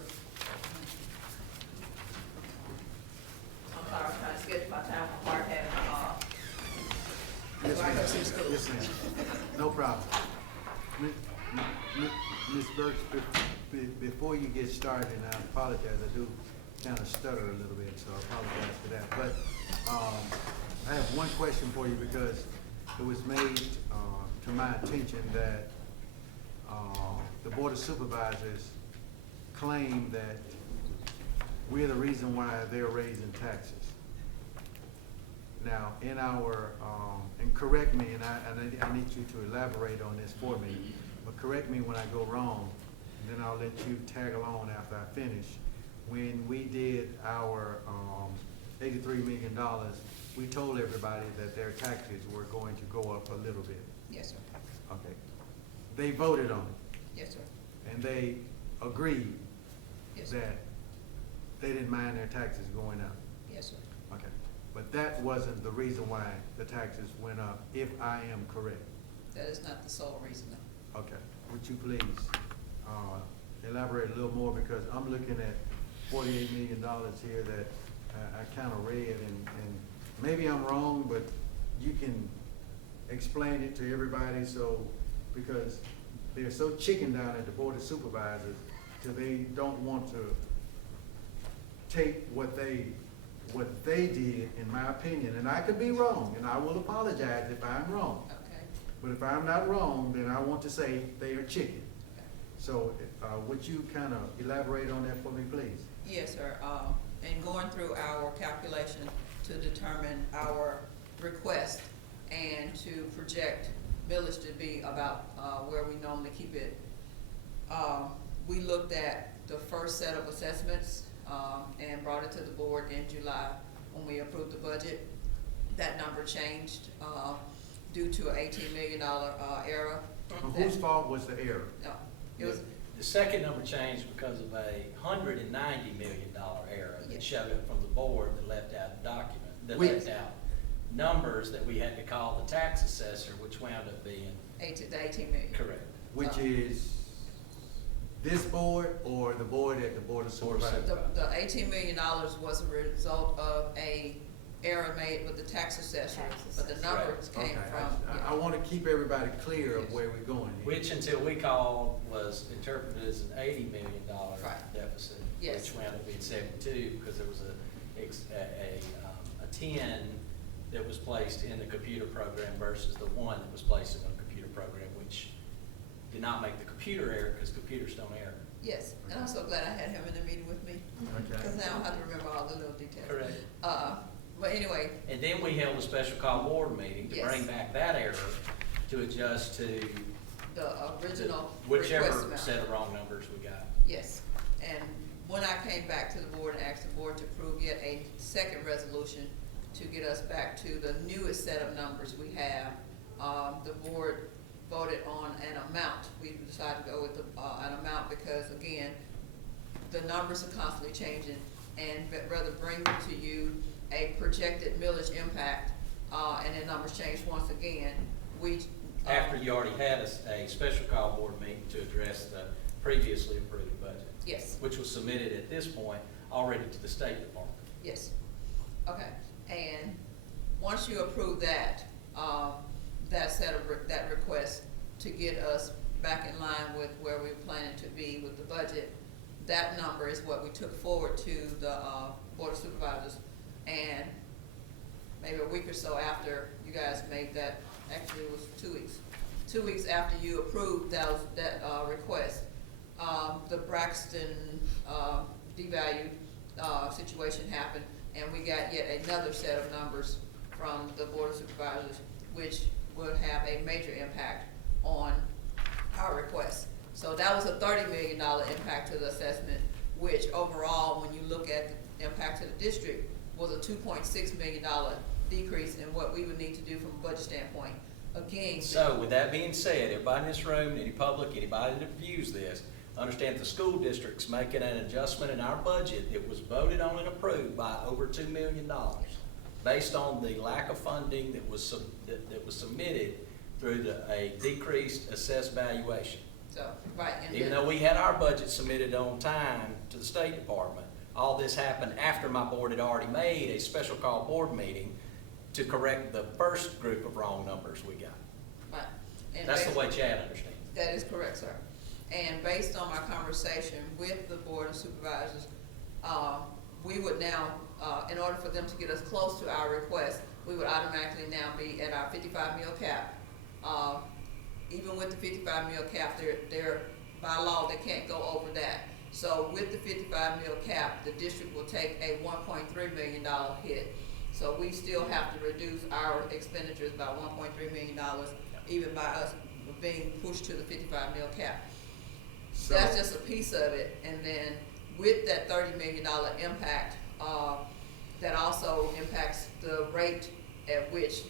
I'm sorry, I'm trying to schedule my time for Mark having Yes, before I go ma'am. to school. Yes, ma'am. No problem. Ms. Burke, before you get started, and I apologize, I do kind of stutter a little bit, so I apologize for that. But I have one question for you because it was made to my attention that the Board of Supervisors claim that we're the reason why they're raising taxes. Now, in our, and correct me, and I need you to elaborate on this for me, but correct me when I go wrong, and then I'll let you tag along after I finish. When we did our, $83 million, we told everybody that their taxes were going to go up a little bit. Yes, sir. Okay. They voted on it, Yes, sir. and they agreed Yes, sir. that they didn't mind their taxes going up. Yes, sir. Okay. But that wasn't the reason why the taxes went up, if I am correct. That is not the sole reason, no. Okay. Would you please elaborate a little more, because I'm looking at $48 million here that I kind of read, and maybe I'm wrong, but you can explain it to everybody, so, because they're so chicken down at the Board of Supervisors, till they don't want to take what they did, in my opinion, and I could be wrong, and I will apologize if I'm wrong. Okay. But if I'm not wrong, then I want to say they are chicken. Okay. So, would you kind of elaborate on that for me, please? Yes, sir. And going through our calculation to determine our request and to project millage to be about, where we normally keep it. We looked at the first set of assessments, and brought it to the board in July when we approved the budget. That number changed, due to an $18 million, error. Whose fault was the error? No, it was, The second number changed because of a $190 million error that Yes. showed up from the board that left out a document, that Which- left out numbers that we had to call the tax assessor, which wound up being the 18 million. correct. Which is this board or the board at the Board of Board of Supervisors? The $18 million was a result of a error made with the tax assessor, but the numbers Okay, came from. I want to keep everybody clear of Yes. where we're going here. Which until we called was interpreted as an $80 million Right. deficit. Yes. Which wound up being 72 because there was a 10 that was placed in the computer program versus the 1 that was placed in the computer program, which did not make the computer error because computers don't error. Yes, and I'm so glad I had him in the meeting with me, Okay. because now I have to remember all the little details. Correct. But anyway, And then we held a special call board meeting to Yes. bring back that error to adjust to the original whichever request amount. set of wrong numbers we got. Yes, and when I came back to the board and asked the board to approve yet a second resolution to get us back to the newest set of numbers we have, the board voted on an amount. We decided to go with an amount because, again, the numbers are constantly changing, and rather bring to you a projected millage impact, and then numbers change once again, we. After you already had a special call board meeting to address the previously approved budget, Yes, which was submitted at this point already to the State Department. yes, okay, and once you approve that, that request to get us back in line with where we're planning to be with the budget, that number is what we took forward to the, Board of Supervisors, and maybe a week or so after you guys made that, actually it was 2 weeks. 2 weeks after you approved that request, the Braxton, devalued, situation happened, and we got yet another set of numbers from the Board of Supervisors, which would have a major impact on our request. So that was a $30 million impact to the assessment, which overall, when you look at the impact to the district, was a $2.6 million decrease in what we would need to do from a budget standpoint. Again. So with that being said, everybody in this room, any public, anybody that views this, understand the school district's making an adjustment in our budget that was voted on and approved by over $2 million based on the lack of funding that was submitted through a decreased assessed valuation. So, right, and Even then, though we had our budget submitted on time to the State Department, all this happened after my board had already made a special call board meeting to correct the first group of wrong numbers we got. right. And That's the based- way Chad understands it. That is correct, sir. And based on my conversation with the Board of Supervisors, we would now, in order for them to get us close to our request, we would automatically now be at our 55 mil cap. Even with the 55 mil cap, they're by law, they can't go over that. So with the 55 mil cap, the district will take a $1.3 million hit. So we still have to reduce our expenditures by $1.3 million, even by us being pushed to the 55 mil cap. So- That's just a piece of it, and then with that $30 million impact, that also impacts the rate at which,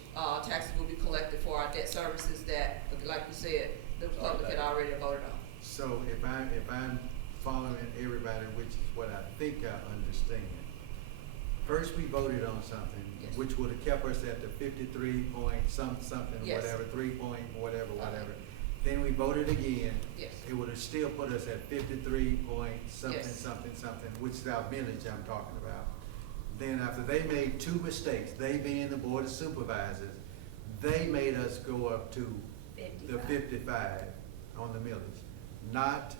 taxes will be collected for our debt services that, like you said, the public had already voted on. So if I'm following everybody, which is what I think I understand, first we voted on something, Yes. which would have kept us at the 53 point something, Yes. whatever, 3 point, whatever. Then we voted again. Yes. It would have still put us at 53 point something, Yes. something, which is our millage I'm talking about. Then after they made two mistakes, they being the board of supervisors, they made us go up to the 55 on the millage, not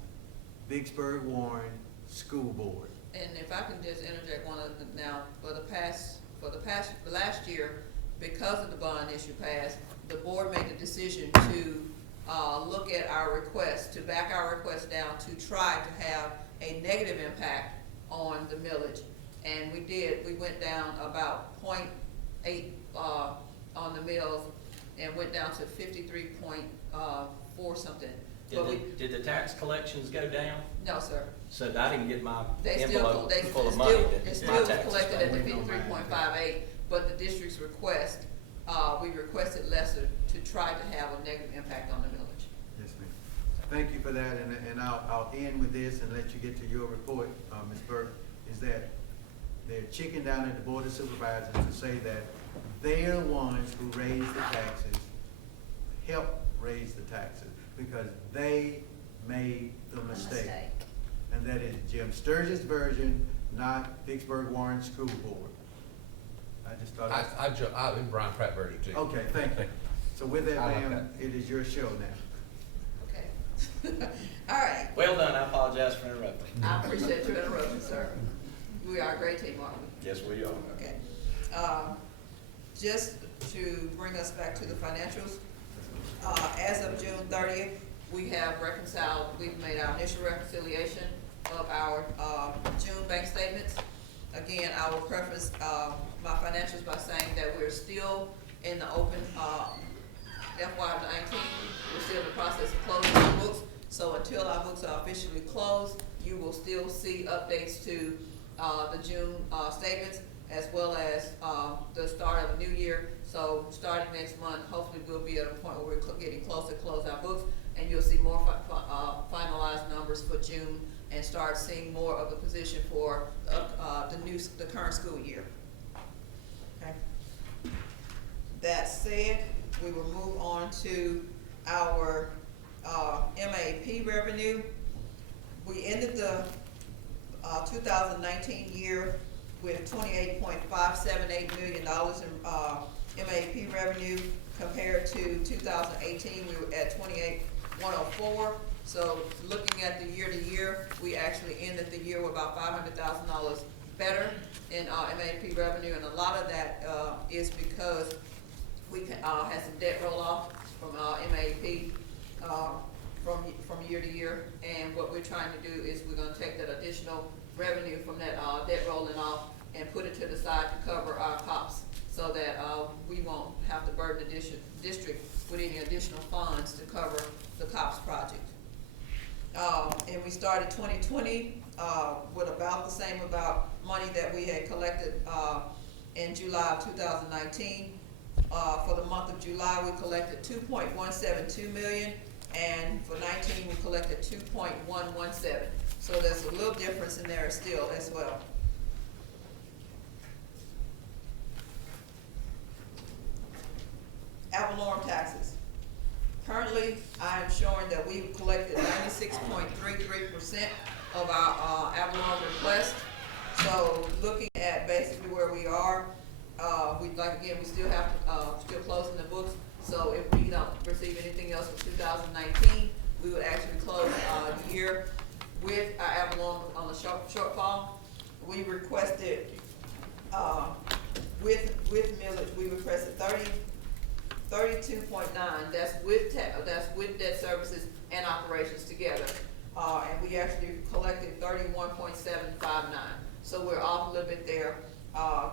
Vicksburg Warren School Board. And if I can just interject one of the, now, for last year, because of the bond issue passed, the board made the decision to, look at our request, to back our request down, to try to have a negative impact on the millage. And we did, we went down about 0.8, on the mills, and went down to 53.4 something. But Did the tax collections go down? No, sir. So I didn't get my They still, envelope they full of still, money it that still my was taxes collected at the paid. 53.58, but the district's request, we requested lesser to try to have a negative impact on the millage. Yes, ma'am. Thank you for that, and I'll end with this and let you get to your report, Ms. Burke, is that they're chicken down at the Board of Supervisors to say that they're the ones who raise the taxes, help raise the taxes, because they made the mistake. And that is Jim Sturgis' version, not Vicksburg Warren School Board. I just thought. I'm Brian Pratt version too. Okay, thank you. So with that, I like ma'am, it is your show now. Okay. All right. Well done, I apologize for interrupting. I appreciate your interruption, sir. We are a great team, aren't we? Yes, we are. Okay. Just to bring us back to the financials, as of June 30th, we have reconciled, we've made our initial reconciliation of our June bank statements. Again, I will preface my financials by saying that we're still in the open FY19. We're still in the process of closing our books. So until our books are officially closed, you will still see updates to the June statements, as well as the start of a new year. So starting next month, hopefully we'll be at a point where we're getting closer to close our books, and you'll see more finalized numbers for June, and start seeing more of the position for the current school year. Okay. That said, we will move on to our MAP revenue. We ended the 2019 year with $28.578 million in MAP revenue. Compared to 2018, we were at $28,104. So looking at the year to year, we actually ended the year with about $500,000 better in MAP revenue, and a lot of that is because we had some debt roll off from MAP from year to year, and what we're trying to do is we're going to take that additional revenue from that debt rolling off and put it to the side to cover our COPS, so that we won't have to burden the district with any additional funds to cover the COPS project. And we started 2020 with about the same money that we had collected in July of 2019. For the month of July, we collected $2.172 million, and for 19, we collected $2.117. So there's a little difference in there still as well. Ad valorem taxes. Currently, I am showing that we've collected 96.33% of our ad valorem request. So looking at basically where we are, we still have still closing the books. So if we don't receive anything else for 2019, we would actually close the year with our ad valorem on the shortfall. We requested with millage, we requested 32.9. That's with debt services and operations together, and we actually collected 31.759. So we're off a little bit there.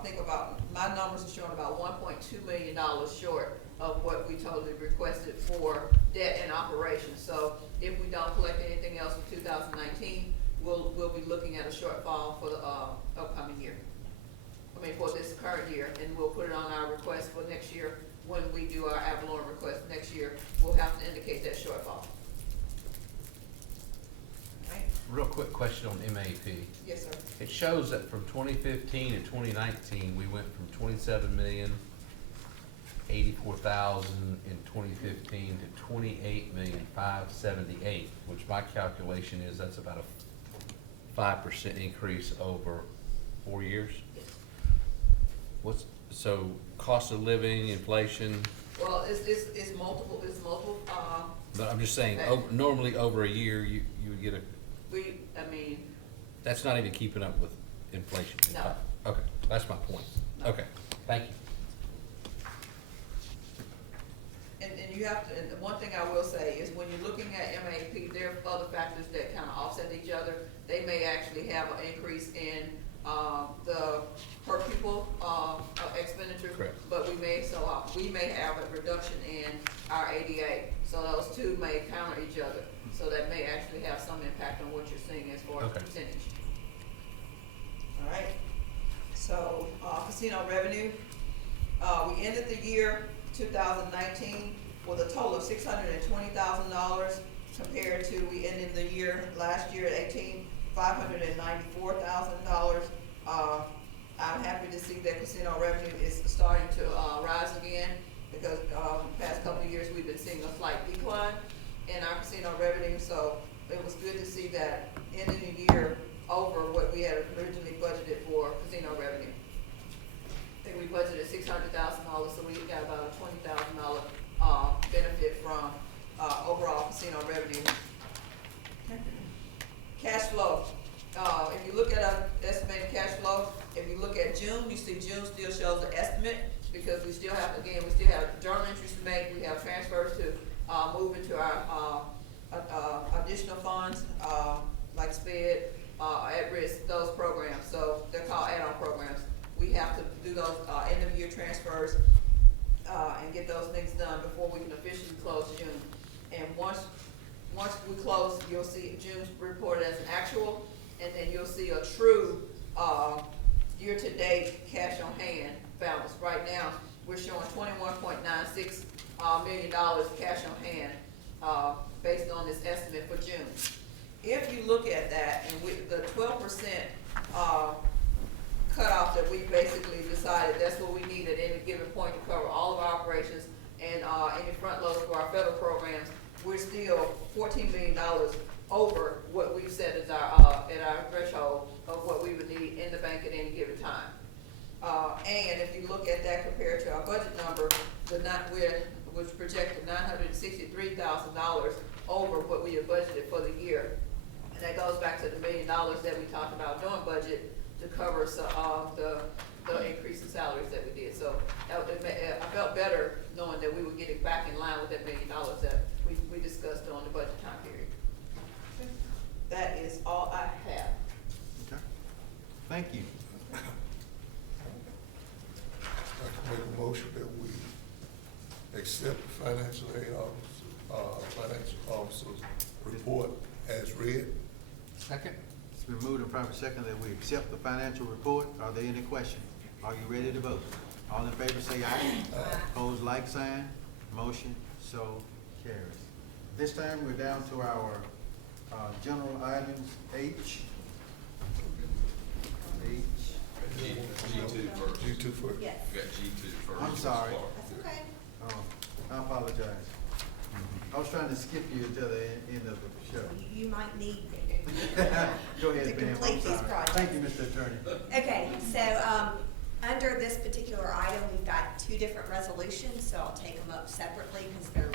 think about, my numbers are showing about $1.2 million short of what we totally requested for debt and operations. So if we don't collect anything else for 2019, we'll be looking at a shortfall for the, upcoming year. I mean, for this current year, and we'll put it on our request for next year. When we do our ad valorem request next year, we'll have to indicate that shortfall. Alright, Real quick question on MAP. yes, sir. It shows that from 2015 to 2019, we went from 27,084,000 in 2015 to 28,578,000, which my calculation is that's about a 5% increase over 4 years. Yes. So cost of living, inflation, Well, it's multiple, but I'm just saying, Okay. normally over a year, you would get a, I mean, that's not even keeping up with inflation. No. Okay, that's my point. No. Okay, thank you. and you have to, and the one thing I will say is when you're looking at MAP, there are other factors that kind of offset each other. They may actually have an increase in, the per pupil, expenditure. Correct. But we may have a reduction in our ADA. So those two may counter each other. So that may actually have some impact on what you're seeing as far as Okay. percentage. All right, so, casino revenue, we ended the year 2019 with a total of $620,000 compared to, we ended the year, last year at $594,000. I'm happy to see that casino revenue is starting to, rise again because, the past couple of years, we've been seeing a slight decline in our casino revenue, so it was good to see that ending the year over what we had originally budgeted for casino revenue. I think we budgeted $600,000, so we got about a $20,000 benefit from overall casino revenue. Cash flow. If you look at our estimated cash flow, if you look at June, you see June still shows an estimate because we still have, again, we still have journal entries to make. We have transfers to move into our additional funds like SPED, at-risk, those programs. So they're called add-on programs. We have to do those end-of-year transfers and get those things done before we can officially close June. And once we close, you'll see June's reported as an actual, and then you'll see a true year-to-date cash on hand balance. Right now, we're showing $21.96 million cash on hand based on this estimate for June. If you look at that, and with the 12% cutoff that we basically decided that's what we need at any given point to cover all of our operations and any front loads for our federal programs, we're still $14 million over what we've set as our at our threshold of what we would need in the bank at any given time. And if you look at that compared to our budget number, was projected $963,000 over what we had budgeted for the year. And that goes back to the $1 million that we talked about doing budget to cover the increase in salaries that we did. So I felt better knowing that we were getting back in line with that $1 million that we discussed on the budget time period. That is all I have. Okay. Thank you. I'd like to make a motion that we accept the financial aid officer's report as read. Second? It's been moved and properly second that we accept the financial report. Are there any questions? Are you ready to vote? All in favor say aye. Opposed, like sign. Motion so carries. This time, we're down to our general items, H. G2 first. G2 first. Yes, We got G2 first. I'm sorry. that's okay. I apologize. I was trying to skip you until the end of the show. You might need me. Go ahead, To ma'am. I'm complete these sorry. projects. Thank you, Mr. Attorney. Okay, so, under this particular item, we've got two different resolutions, so I'll take them up separately because they're,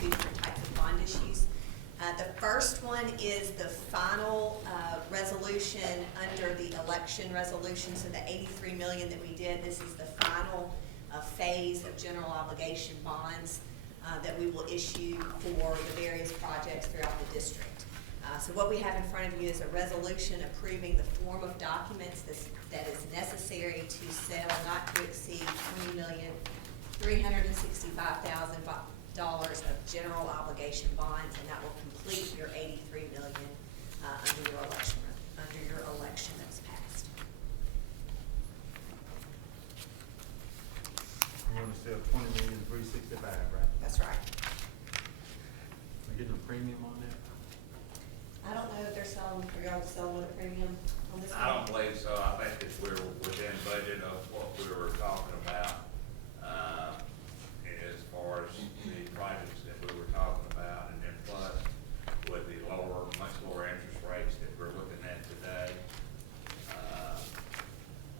two different types of bond issues. The first one is the final, resolution under the election resolution, so the $83 million that we did, this is the final, phase of general obligation bonds, that we will issue for the various projects throughout the district. So what we have in front of you is a resolution approving the form of documents that is necessary to sell not to exceed $20,365,000 of general obligation bonds, and that will complete your $83 million under your election that's passed. You wanna sell 20,365,000, right? That's right. We getting a premium on that? I don't know if they're selling, are y'all selling with a premium on this one? I don't believe so. I think that we're within budget of what we were talking about, as far as the projects that we were talking about, and then plus with the much lower interest rates that we're looking at today,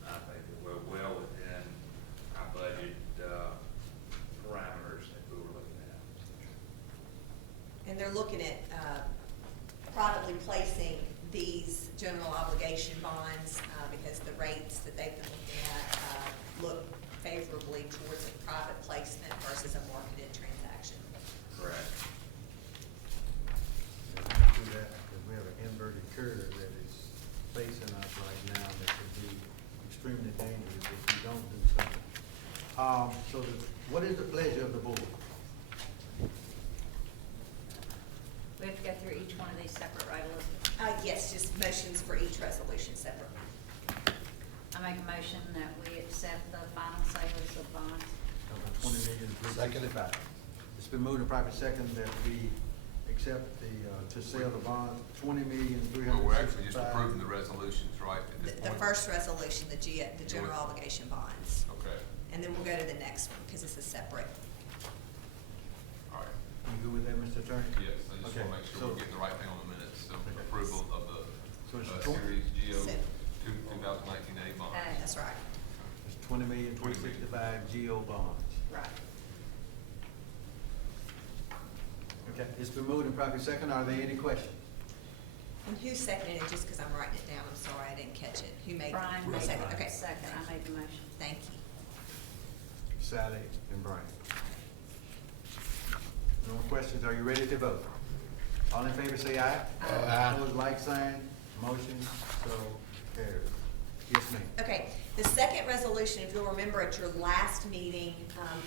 I think that we're well within our budget, parameters that we were looking at. And they're looking at, privately placing these general obligation bonds, because the rates that they've been looking at, look favorably towards a private placement versus a marketed transaction. Correct. If we do that, because we have an inverted curve that is facing us right now that could be extremely dangerous if we don't do something. What is the pleasure of the board? We have to go through each one of these separate, right, Elizabeth? Yes, just motions for each resolution separately. I make a motion that we accept the final sales of bonds. 20,365,000. It's been moved and properly second that we accept to sell the bonds, Well, we're actually just approving the resolutions, right, at this The point? first resolution, the general obligation bonds. Okay, And then we'll go to the next one, because it's a separate. all right. You good with that, Mr. Attorney? Yes, I just Okay, wanna make sure so- we're getting the right thing on the minutes, so Okay. approval of the, So it's Series GO So- 2019 A bonds. That's right. It's 20,365,000 GO bonds. Right. Okay, it's been moved and properly second. Are there any questions? And who seconded it, just because I'm writing it down, I'm sorry, I didn't catch it. Who made? Brian who made seconded? the Okay. second, I made the motion. Thank you. Sally and Brian. No more questions. Are you ready to vote? All in favor say aye. Aye. Opposed, like sign. Motion so carries. Yes, ma'am. Okay, the second resolution, if you'll remember at your last meeting,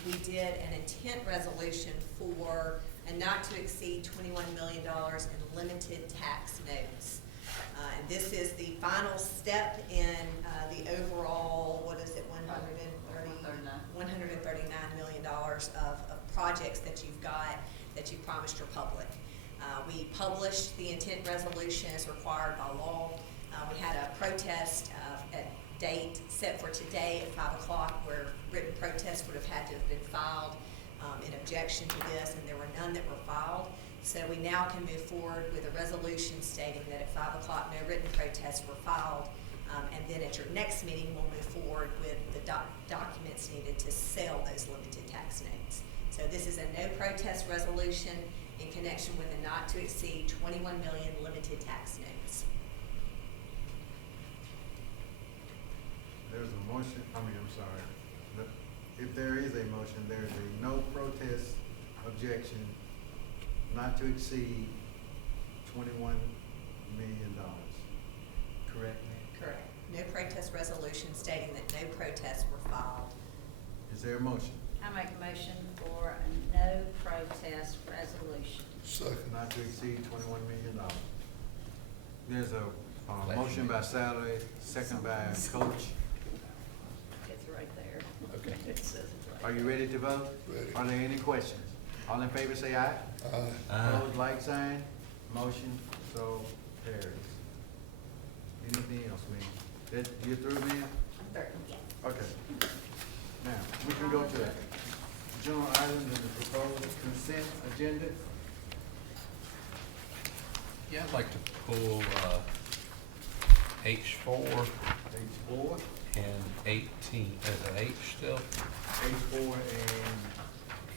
we did an intent resolution for a not to exceed $21 million in limited tax notes. And this is the final step in the overall, what is it, $139 million of projects that you've got, that you promised your public. We published the intent resolution as required by law. We had a protest date set for today at 5 o'clock, where written protests would have had to have been filed in objection to this, and there were none that were filed. So we now can move forward with a resolution stating that at 5 o'clock, no written protests were filed. And then at your next meeting, we'll move forward with the documents needed to sell those limited tax notes. So this is a no protest resolution in connection with a not to exceed 21 million limited tax notes. There's a motion, I'm sorry. If there is a motion, there's a no protest objection not to exceed $21 million. Correct? Correct. No protest resolution stating that no protests were filed. Is there a motion? I make a motion for a no protest resolution. Second. Not to exceed $21 million. There's a motion by Sally, second by Coach. It's right there. Okay. It says it Are right you ready to vote? Ready. Are there any questions? All in favor say aye. Opposed, like sign. Motion so carries. Anything else, ma'am? That, you through, ma'am? Okay. Now, we can go to general items and the proposed consent agenda. Yeah, I'd like to pull, H4 H4, and 18, is it H still? H4 and,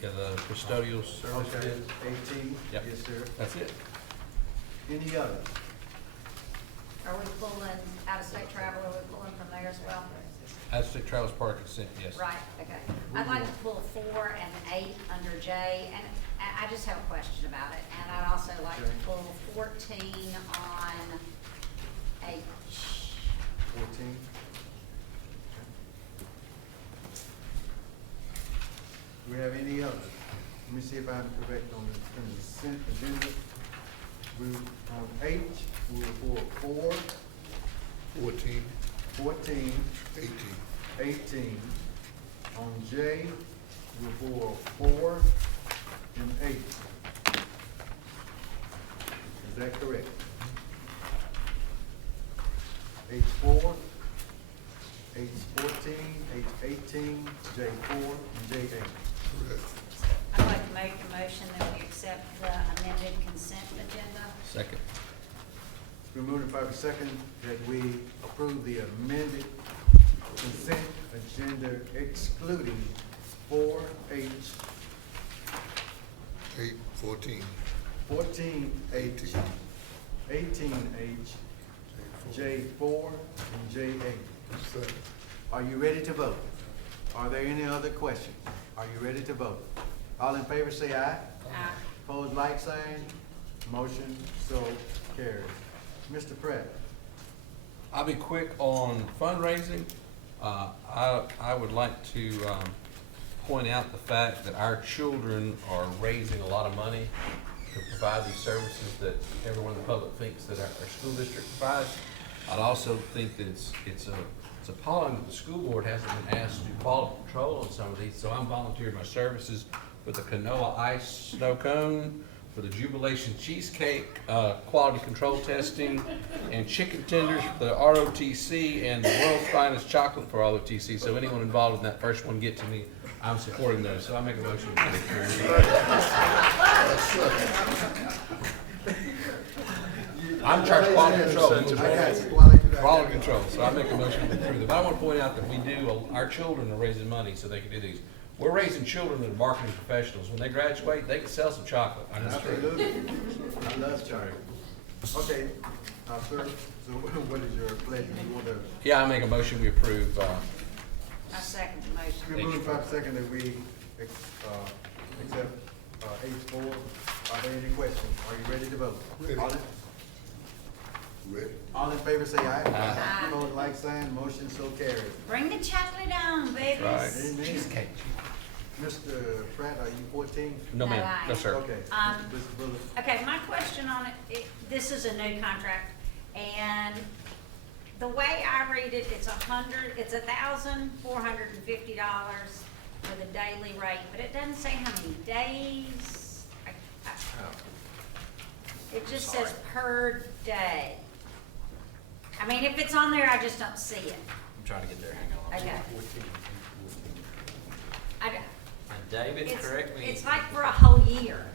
Yeah, the custodial service okay, bids. 18. Yep. Yes, sir. That's it. Any others? Are we pulling out-of-state travel, are we pulling from there as well? Out-of-state travel's part of consent, yes. Right, okay. I'd like to pull 4 and 8 under J, and I just have a question about it, and I'd also like to pull 14 on H. 14. Do we have any others? Let me see if I'm correct on the consent agenda. We, on H, we were for 14, 14, 18. 18. On J, we were for 4 and 8. Is that correct? H4, H14, H18, J4, and J8. Correct. I'd like to make a motion that we accept the amended consent agenda. Second. It's been moved and properly second that we approve the amended consent agenda excluding 4H, 8, 14, 14H, 18H, J4, and J8. Second. Are you ready to vote? Are there any other questions? Are you ready to vote? All in favor say aye. Aye. Opposed, like sign. Motion so carries. Mr. Pratt. I'll be quick on fundraising. I would like to point out the fact that our children are raising a lot of money to provide these services that everyone in the public thinks that our school district provides. I'd also think that it's appalling that the school board hasn't been asked to do quality control on some of these, so I'm volunteering my services for the Kanoa Ice Snow Cone, for the Jubilation Cheesecake, quality control testing, and chicken tenders for the ROTC, and the world's finest chocolate for ROTC. So anyone involved in that first one, get to me. I'm supporting those, so I make a motion to approve. I'm in charge of quality control. Quality control, so I make a motion to approve it. But I want to point out that we do, our children are raising money so they can do these. We're raising children that are marketing professionals. When they graduate, they can sell some chocolate. I know it's true. Absolutely. I love chocolate. Okay, sir, so what is your pleasure? You want to? Yeah, I make a motion, we approve, I second the motion. We move five second that we accept H4. Are there any questions? Are you ready to vote? Ready. Ready. All in favor say aye. Aye. Opposed, like sign. Motion so carried. Bring the chocolate on, babies. right. Amen. Cheesecake. Mr. Pratt, are you 14? No, No, ma'am, I- no, sir. Okay. Um, Mr. Bullock. Okay, my question on it, this is a new contract, and the way I read it, it's $1,450 for the daily rate, but it doesn't say how many days. It just says per day. I mean, if it's on there, I just don't see it. I'm trying to get there, hang on. Okay. I don't- And David, It's- correct me. It's like for a whole year,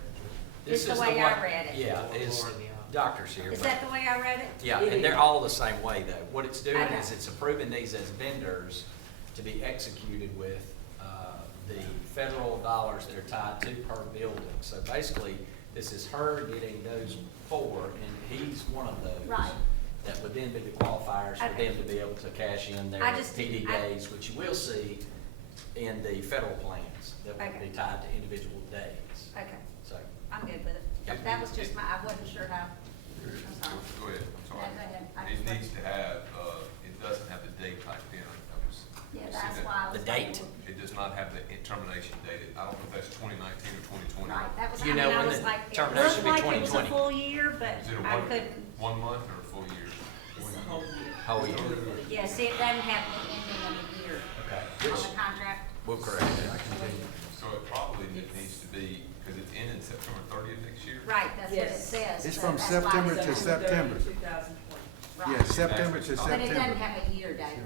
This is the is way one- I read it. Yeah, it's, doctor's here. Is but- that the way I read it? Yeah, and they're all the same way though. What it's doing Okay. is it's approving these as vendors to be executed with the federal dollars that are tied to per building. So basically, this is her getting those four, and he's one of those. Right. That would then be the qualifiers for Okay. them to be able to cash in their I just- PD I- days, which you will see in the federal plans that will Okay. be tied to individual days. Okay, So, I'm good with it. Yep. That was just I wasn't sure how. I'm sorry. Go ahead, I'm sorry. No, go ahead. I It just needs to have, it doesn't have the date typed in. Yeah, see that's that? why I was. The date? It does not have the termination date. I don't know if that's 2019 or 2020. Right, that was, I You mean, know I when was the like, it termination looked be like it was a 2020. full year, but Is it a I couldn't. 1 month or a full year? how we, Yeah, see, it doesn't have the ending of the year okay, on the contract. we'll correct it. So it probably needs to be, because it's ending September 30th next year? Right, that's what it Yes. says. It's but from that's why September it's- to September. 2020. Right. Yeah, September to But it September. doesn't have a year date.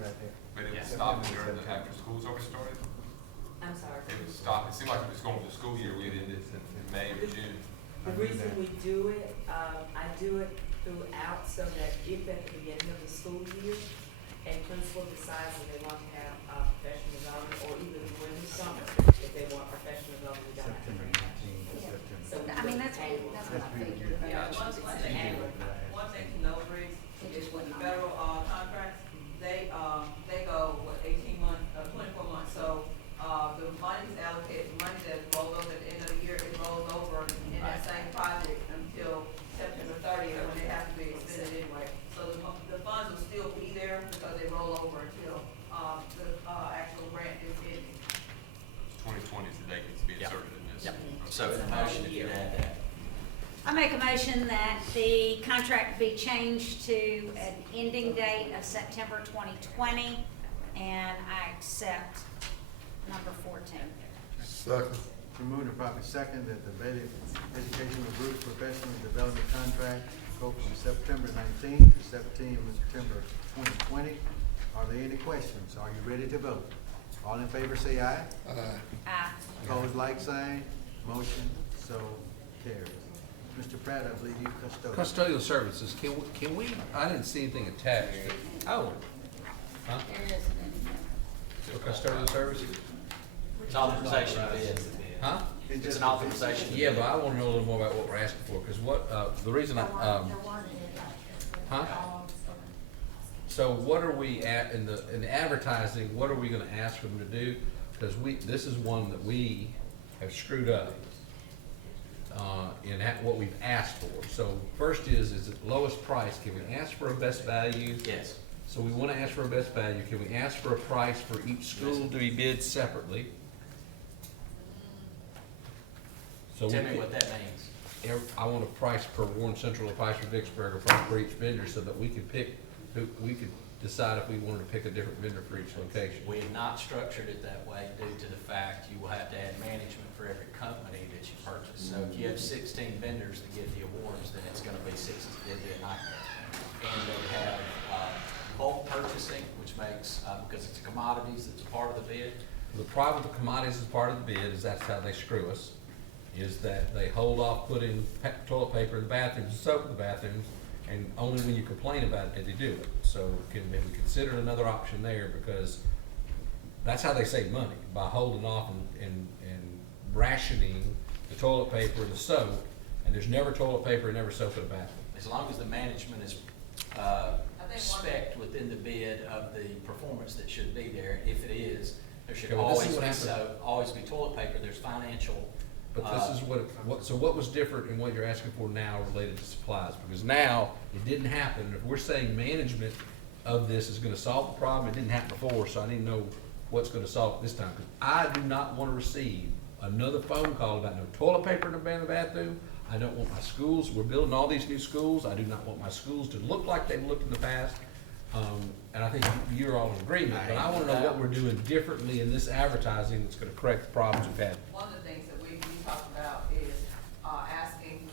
But it would stop during the, after school's already started? I'm sorry. It would stop, it seemed like it was going to the school year, we'd end it in May or June. The reason we do it, I do it throughout so that if at the beginning of the school year, a principal decides that they want to have professional development, or even during the summer, if they want professional development, we don't have to bring that. So I mean, that's what I figured. but Yeah. One thing to know, Briggs, is with the federal, contracts, they go, 18 months, 24 months, so, the money is allocated, money that rolls over at the end of the year, it rolls over So in the motion, if you'd add that. I make a motion that the contract be changed to an ending date of September 2020, and I accept number 14. Second. Removed and properly second that the Bailey Educational Group Professional Development Contract go from September 19th to September 2020. Are there any questions? Are you ready to vote? All in favor say aye. Aye. Opposed, like sign. Motion so carries. Mr. Pratt, I believe you custodial. Custodial services, can we, I didn't see anything attached. Oh. Huh? For custodial services? It's authorization of bid. Huh? It's an authorization. Yeah, but I want to know a little more about what we're asking for, because what, the reason I, huh? So what are we at, in the advertising, what are we gonna ask them to do? Because this is one that we have screwed up, in what we've asked for. So first is it lowest price? Can we ask for a best value? Yes. So we wanna ask for a best value. Can we ask for a price for each school to be bid separately? So Tell me what that means. I want a price per Warren Central, a price for Vicksburg, a price for each vendor, so that we could pick, we could decide if we wanted to pick a different vendor for each location. We have not structured it that way due to the fact you will have to add management for every company that you purchase. So if you have 16 vendors that get the awards, then it's gonna be 60, it'd be a nightmare. And they have bulk purchasing, which makes, because it's commodities, it's a part of the bid. The problem with the commodities as part of the bid is that's how they screw us, is that they hold off putting toilet paper in the bathrooms and soap in the bathrooms, and only when you complain about it do they do it. So can we consider another option there, because that's how they save money, by holding off and rationing the toilet paper and the soap, and there's never toilet paper and never soap in the bathroom. As long as the management is spec'd within the bid of the performance that should be there, if it is, there should Okay, well, this is always what be happened. soap, always be toilet paper, there's financial. But this is so what was different in what you're asking for now related to supplies? Because now, it didn't happen. If we're saying management of this is gonna solve the problem, it didn't happen before, so I need to know what's gonna solve it this time. 'Cause I do not wanna receive another phone call about no toilet paper in the bathroom. I don't want my schools, we're building all these new schools, I do not want my schools to look like they've looked in the past. And I think you're all in agreement, but I wanna know what we're doing differently in this advertising that's gonna correct the problems we've had. One of the things that we talked about is, asking,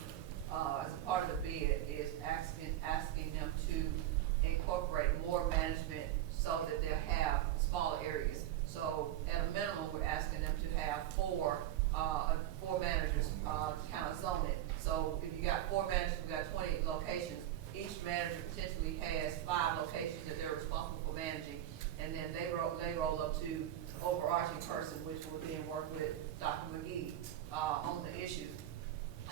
as a part of the bid, is asking them to incorporate more management so that they'll have smaller areas. So at a minimum, we're asking them to have four managers, kind of zone it. So if you got 4 managers, we got 20 locations, each manager potentially has 5 locations that they're responsible for managing. And then they roll up to overarching person, which will then work with Dr. McGee, on the issues.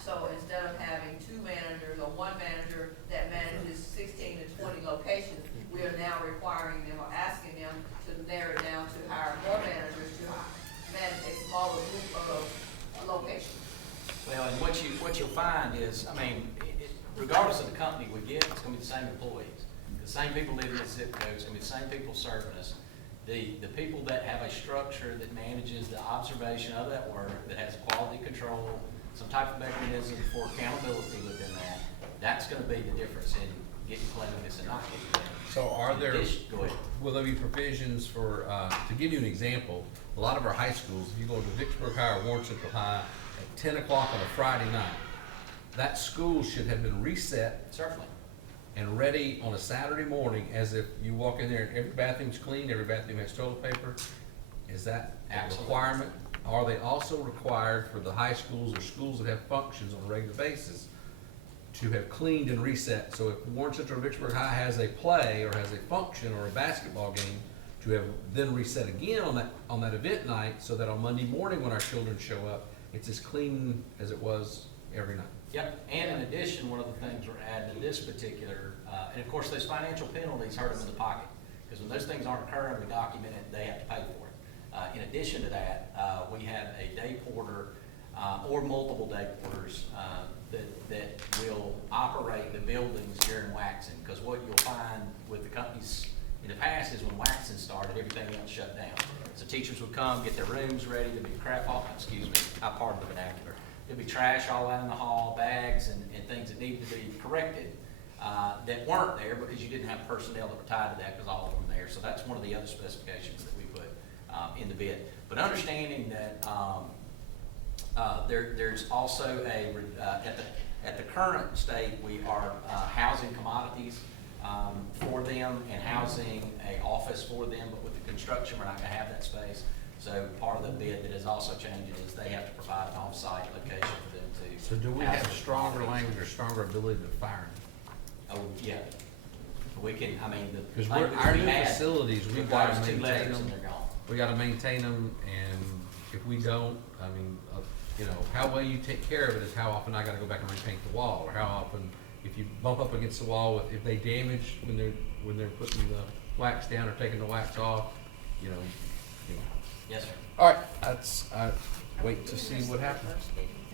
So instead of having 2 managers or 1 manager that manages 16 to 20 locations, we are now requiring them or asking them to narrow it down to hire more managers to manage a smaller group of locations. Well, and what you'll find is, I mean, regardless of the company we get, it's gonna be the same employees. The same people living in the zip code, it's gonna be the same people serving us. The people that have a structure that manages the observation of that work, that has quality control, some type of mechanism for accountability within that, that's gonna be the difference in getting cleanliness and not getting cleanliness. So are there, Go ahead. will there be provisions for, to give you an example, a lot of our high schools, if you go to Vicksburg High or Warren Central High at 10 o'clock on a Friday night, that school should have been reset Certainly. and ready on a Saturday morning, as if you walk in there and every bathroom's clean, every bathroom has toilet paper. Is that a Absolutely. requirement? Are they also required for the high schools or schools that have functions on a regular basis to have cleaned and reset? So if Warren Central or Vicksburg High has a play or has a function or a basketball game, to have then reset again on that event night, so that on Monday morning when our children show up, it's as clean as it was every night. Yep, and in addition, one of the things we're adding to this particular, and of course, those financial penalties hurt them in the pocket, because when those things aren't occurring, we document it, they have to pay for it. In addition to that, we have a day porter, or multiple day porters, that will operate the buildings during waxing, because what you'll find with the companies in the past is when waxing started, everything else shut down. So teachers would come, get their rooms ready to be pardon the vernacular. There'd be trash all out in the hall, bags and things that needed to be corrected, that weren't there because you didn't have personnel that were tied to that because all of them were there. So that's one of the other specifications that we put in the bid. But understanding that there's also at the current state, we are housing commodities for them and housing a office for them, but with the construction, we're not gonna have that space. So part of the bid that is also changing is they have to provide an off-site location for them to. So do we house have their stronger commodities. language or stronger ability to fire them? Oh, yeah. We can, I mean, the Because language our we new had facilities, we've requires got to 2 maintain letters them. and they're gone. We gotta maintain them, and if we don't, I mean, you know, how well you take care of it is how often I gotta go back and repaint the wall, or how often, if you bump up against the wall, if they damage when they're putting the wax down or taking the wax off, you know. Yes, sir. All right, I wait to see what happens.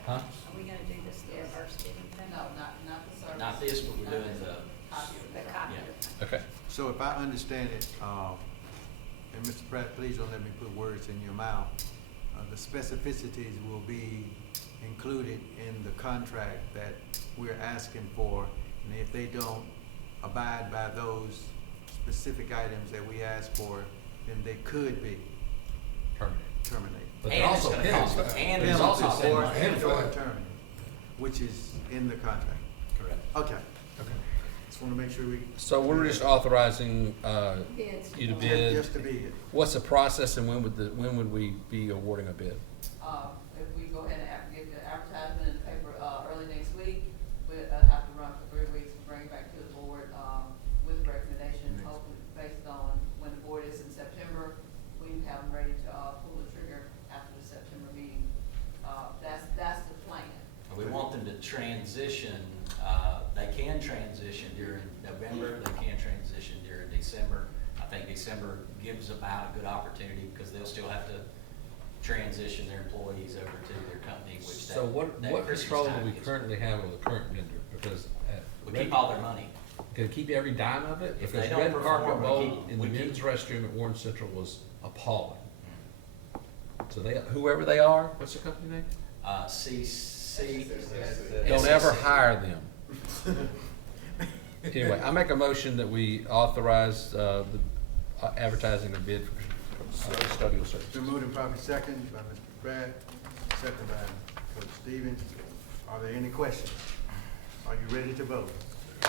Huh? Are we gonna do this the reverse bidding thing? No, not the service. Not this, but we're doing the, The copy. yeah. Okay. So if I understand it, and Mr. Pratt, please don't let me put words in your mouth, the specificities will be included in the contract that we're asking for, and if they don't abide by those specific items that we ask for, then they could be terminated. But And it's also gonna cost, and it's Penalties also or cost. terminated, which is in the contract. Correct. Okay. Just wanna make sure we. So we're just authorizing, Bids. you to bid. Just to bid. What's the process and when would we be awarding a bid? If we go ahead and get the advertisement in the paper, early next week, we'll have to run for 3 weeks and bring it back to the board, with the recommendation, hopefully based on when the board is in September, we can have them ready to, pull the trigger after the September meeting. That's the plan. We want them to transition, they can transition during November, they can transition during December. I think December gives about a good opportunity because they'll still have to transition their employees over to their company, which So what Christmas control do time we gets- currently have over the current vendor? Because We keep all their money. Can it keep every dime of it? If Because they don't red carpet perform, we mold keep- in the we keep- men's restroom at Warren Central was appalling. So whoever they are, what's the company name? CC. Don't ever hire them. Anyway, I make a motion that we authorize, the advertising of bid for custodial services. Been moved and properly second by Mr. Pratt, second by Coach Stevens. Are there any questions? Are you ready to vote?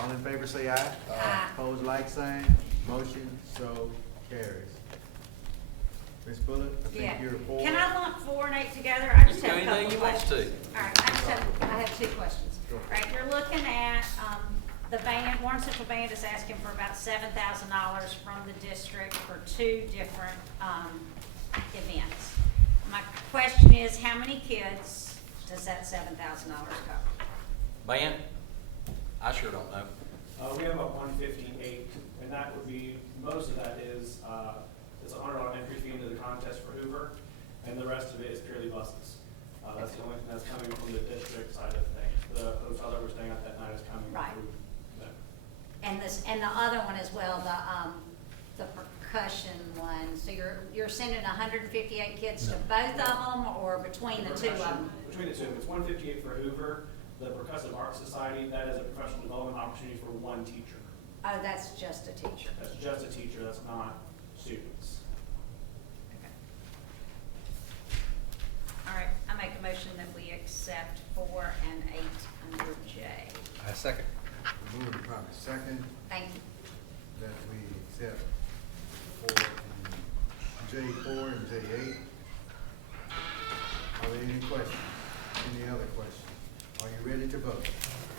All in favor say aye. Aye. Opposed, like sign. Motion so carries. Ms. Bullock, I Yeah. think you're for. Can I lump 4 and 8 together? I just You can have do a anything couple you want questions. to. All right, I have 2 questions. Go. All right, you're looking at, the band, Warren Central Band is asking for about $7,000 from the district for 2 different, events. My question is, how many kids does that $7,000 cover? Band? I sure don't know. We have about 158, and that would be, most of that is, it's $100 entry fee into the contest for Hoover, and the rest of it is purely buses. That's the only thing that's coming from the district side of things. The hotel that we're staying at that night is coming Right. through them. And the other one as well, the percussion one, so you're sending 158 kids to both of them, or between the 2 of them? Between the 2 of them, it's 158 for Hoover. The Percussive Arts Society, that is a professional development opportunity for 1 teacher. Oh, that's just a teacher. That's just a teacher, that's not students. Okay. All right, I make a motion that we accept 4 and 8 under J. I second. Been moved and properly second Thank you. that we accept J4 and J8. Are there any questions? Any other questions? Are you ready to vote?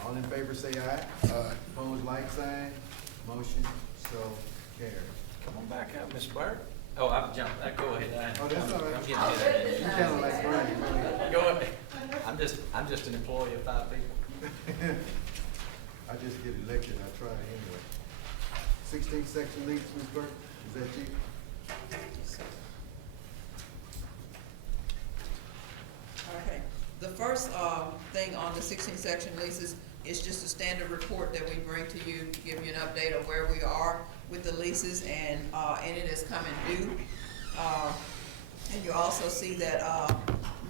All in favor say aye. Aye. Opposed, like sign. Motion so carries. Come on back up, Ms. Bird. Oh, I've jumped, go ahead. Oh, that's all right. I'm getting ahead of You kinda like Brian, go ahead. you. Go ahead. I'm just an employee of 5 people. I just get elected, I try anyway. 16th section lease, Ms. Burke, is that you? Okay, the first, thing on the 16 section leases is just a standard report that we bring to you to give you an update of where we are with the leases, and it is coming due. And you also see that,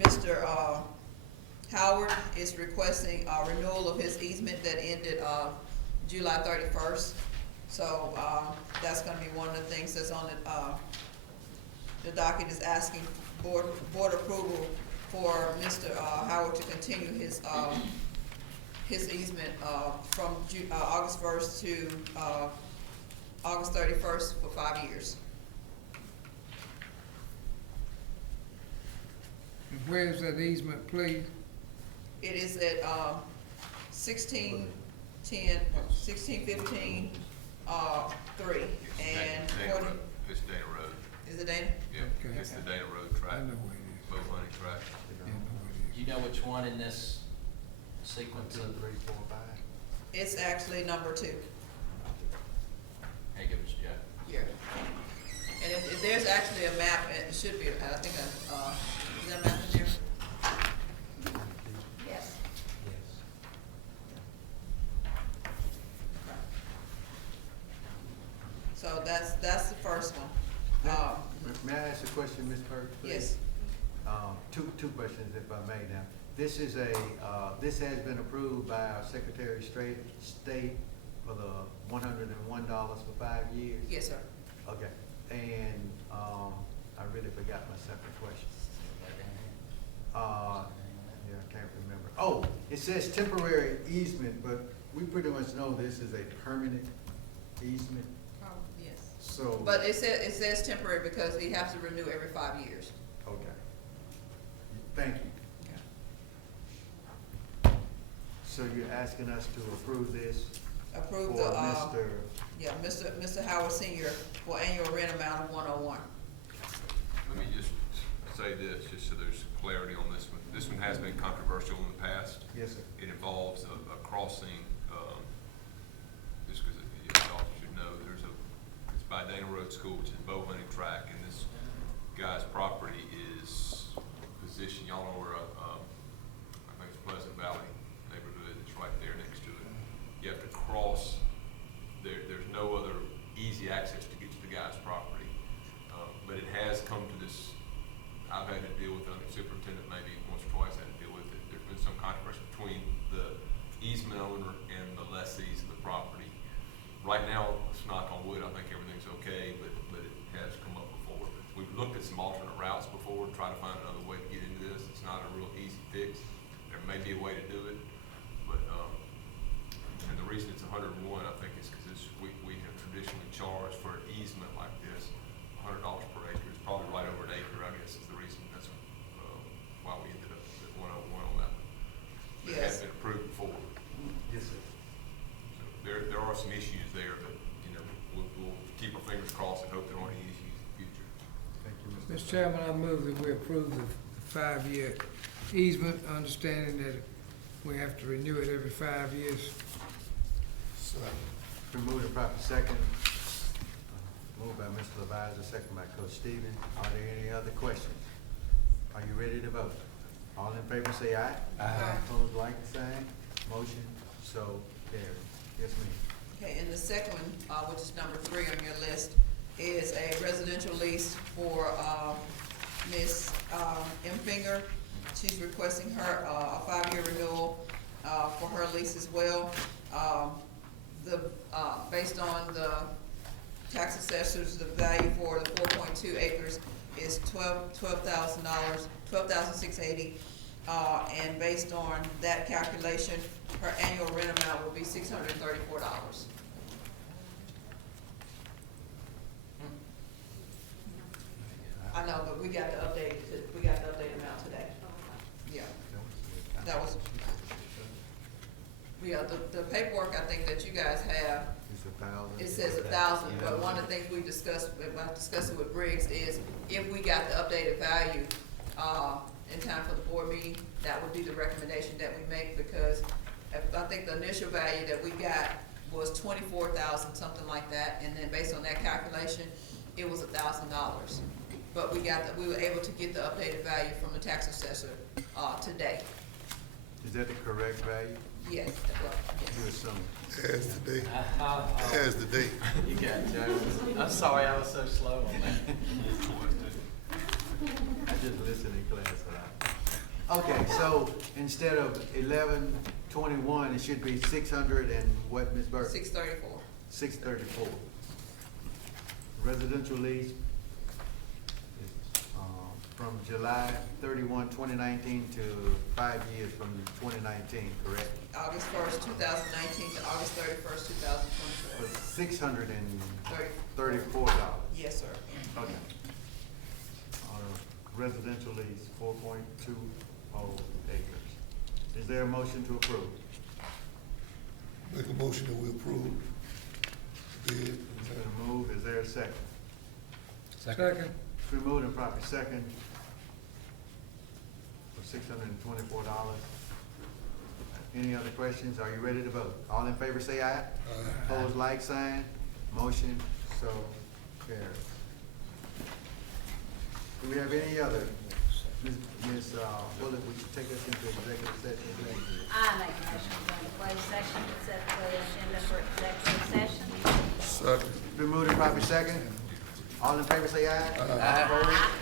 Mr. Howard is requesting a renewal of his easement that ended, July 31st. So, that's gonna be one of the things that's on the docket, is asking board approval for Mr. Howard to continue his easement, from August 1st to, August 31st for 5 years. And where's that easement, please? It is at, 1615, 3, and Dana 40, Road. It's Dana Road. is it Dana? Yeah, Okay. it's the Dana Road track, I know where it is. boat running track. Yeah, I know where it is. You know which one in this sequence of? 3, 4, 5. It's actually number 2. Hey, give us Jeff. Yeah. And if there's actually a map, it should be, I think, is there a map in there? Yes. So that's the first one. May I ask a question, Ms. Burke, please? Yes. Two questions, if I may now. This is this has been approved by our Secretary of State for the $101 for 5 years? Yes, sir. Okay, and, I really forgot my second question. Yeah, I can't remember. Oh, it says temporary easement, but we pretty much know this is a permanent easement, Yes. so. But it says temporary because he has to renew every 5 years. Okay. Thank you. So you're asking us to approve this Approve for the, Mr. yeah, Mr. Howard Senior for annual rent amount of 101. Let me just say this, just so there's clarity on this one. This one has been controversial in the past. Yes, sir. It involves a crossing, just because y'all should know, it's by Dana Road School, which is bow hunting track, and this guy's property is positioned, y'all know where, I think it's Pleasant Valley neighborhood, it's right there next to it. You have to cross, there's no other easy access to get to the guy's property. But it has come to this, I've had to deal with it, the superintendent maybe once or twice had to deal with it. There's been some controversy between the easement owner and the lessees of the property. Right now, let's knock on wood, I think everything's okay, but it has come up before. We've looked at some alternate routes before to try to find another way to get into this. It's not a real easy fix. There may be a way to do it, but, and the reason it's 101, I think, is because we have traditionally charged for an easement like this, $100 per acre. It's probably right over an acre, I guess, is the reason. That's why we ended up at 101 on that one. It has Yes. been approved before. Yes, sir. So there are some issues there, but, we'll keep our fingers crossed and hope there aren't any issues in the future. Thank you, Mr. Mr. Chairman, I move that we approve the 5-year easement, understanding that we have to renew it every 5 years. Been moved and properly second. Moved by Mr. Levisor, second by Coach Stevens. Are there any other questions? Are you ready to vote? All in favor say aye. Aye. Opposed, like sign. Motion so carried. Yes, ma'am. Okay, and the second one, which is number 3 on your list, is a residential lease for, Ms. M. Finger. She's requesting her, a 5-year renewal, for her lease as well. Based on the tax assessors, the value for the 4.2 acres is $12,680. And based on that calculation, her annual rent amount will be $634. I know, but we got the update amount today. Yeah, that was, the paperwork I think that you guys have, It's 1,000. it says 1,000, but one of the things we discussed, I discussed it with Briggs, is if we got the updated value, in time for the board meeting, that would be the recommendation that we make, because I think the initial value that we got was 24,000, something like that, and then based on that calculation, it was $1,000. But we were able to get the updated value from the tax assessor, today. Is that the correct value? Yes, that's right, You yes. assume. As the date, as the date. You got it, Joe. I'm sorry I was so slow on that. I just listen in class a lot. Okay, so instead of 1121, it should be 600 and what, Ms. Burke? 634. 634. Residential lease is, from July 31, 2019 to 5 years from 2019, correct? August 1st, 2019 to August 31st, 2024. For $634. Yes, sir. Okay. Residential lease, 4.20 acres. Is there a motion to approve? Make a motion that we approve bid. It's been moved. Is there a second? Second. It's been moved and properly second for $624. Any other questions? Are you ready to vote? All in favor say aye. Opposed, like sign. Motion so carries. Do we have any other? Ms. Bullock, would you take us into executive session, please? I make a motion to go into closed session, set the agenda for executive session. Second. Been moved and properly second. All in favor say aye. Aye. Opposed?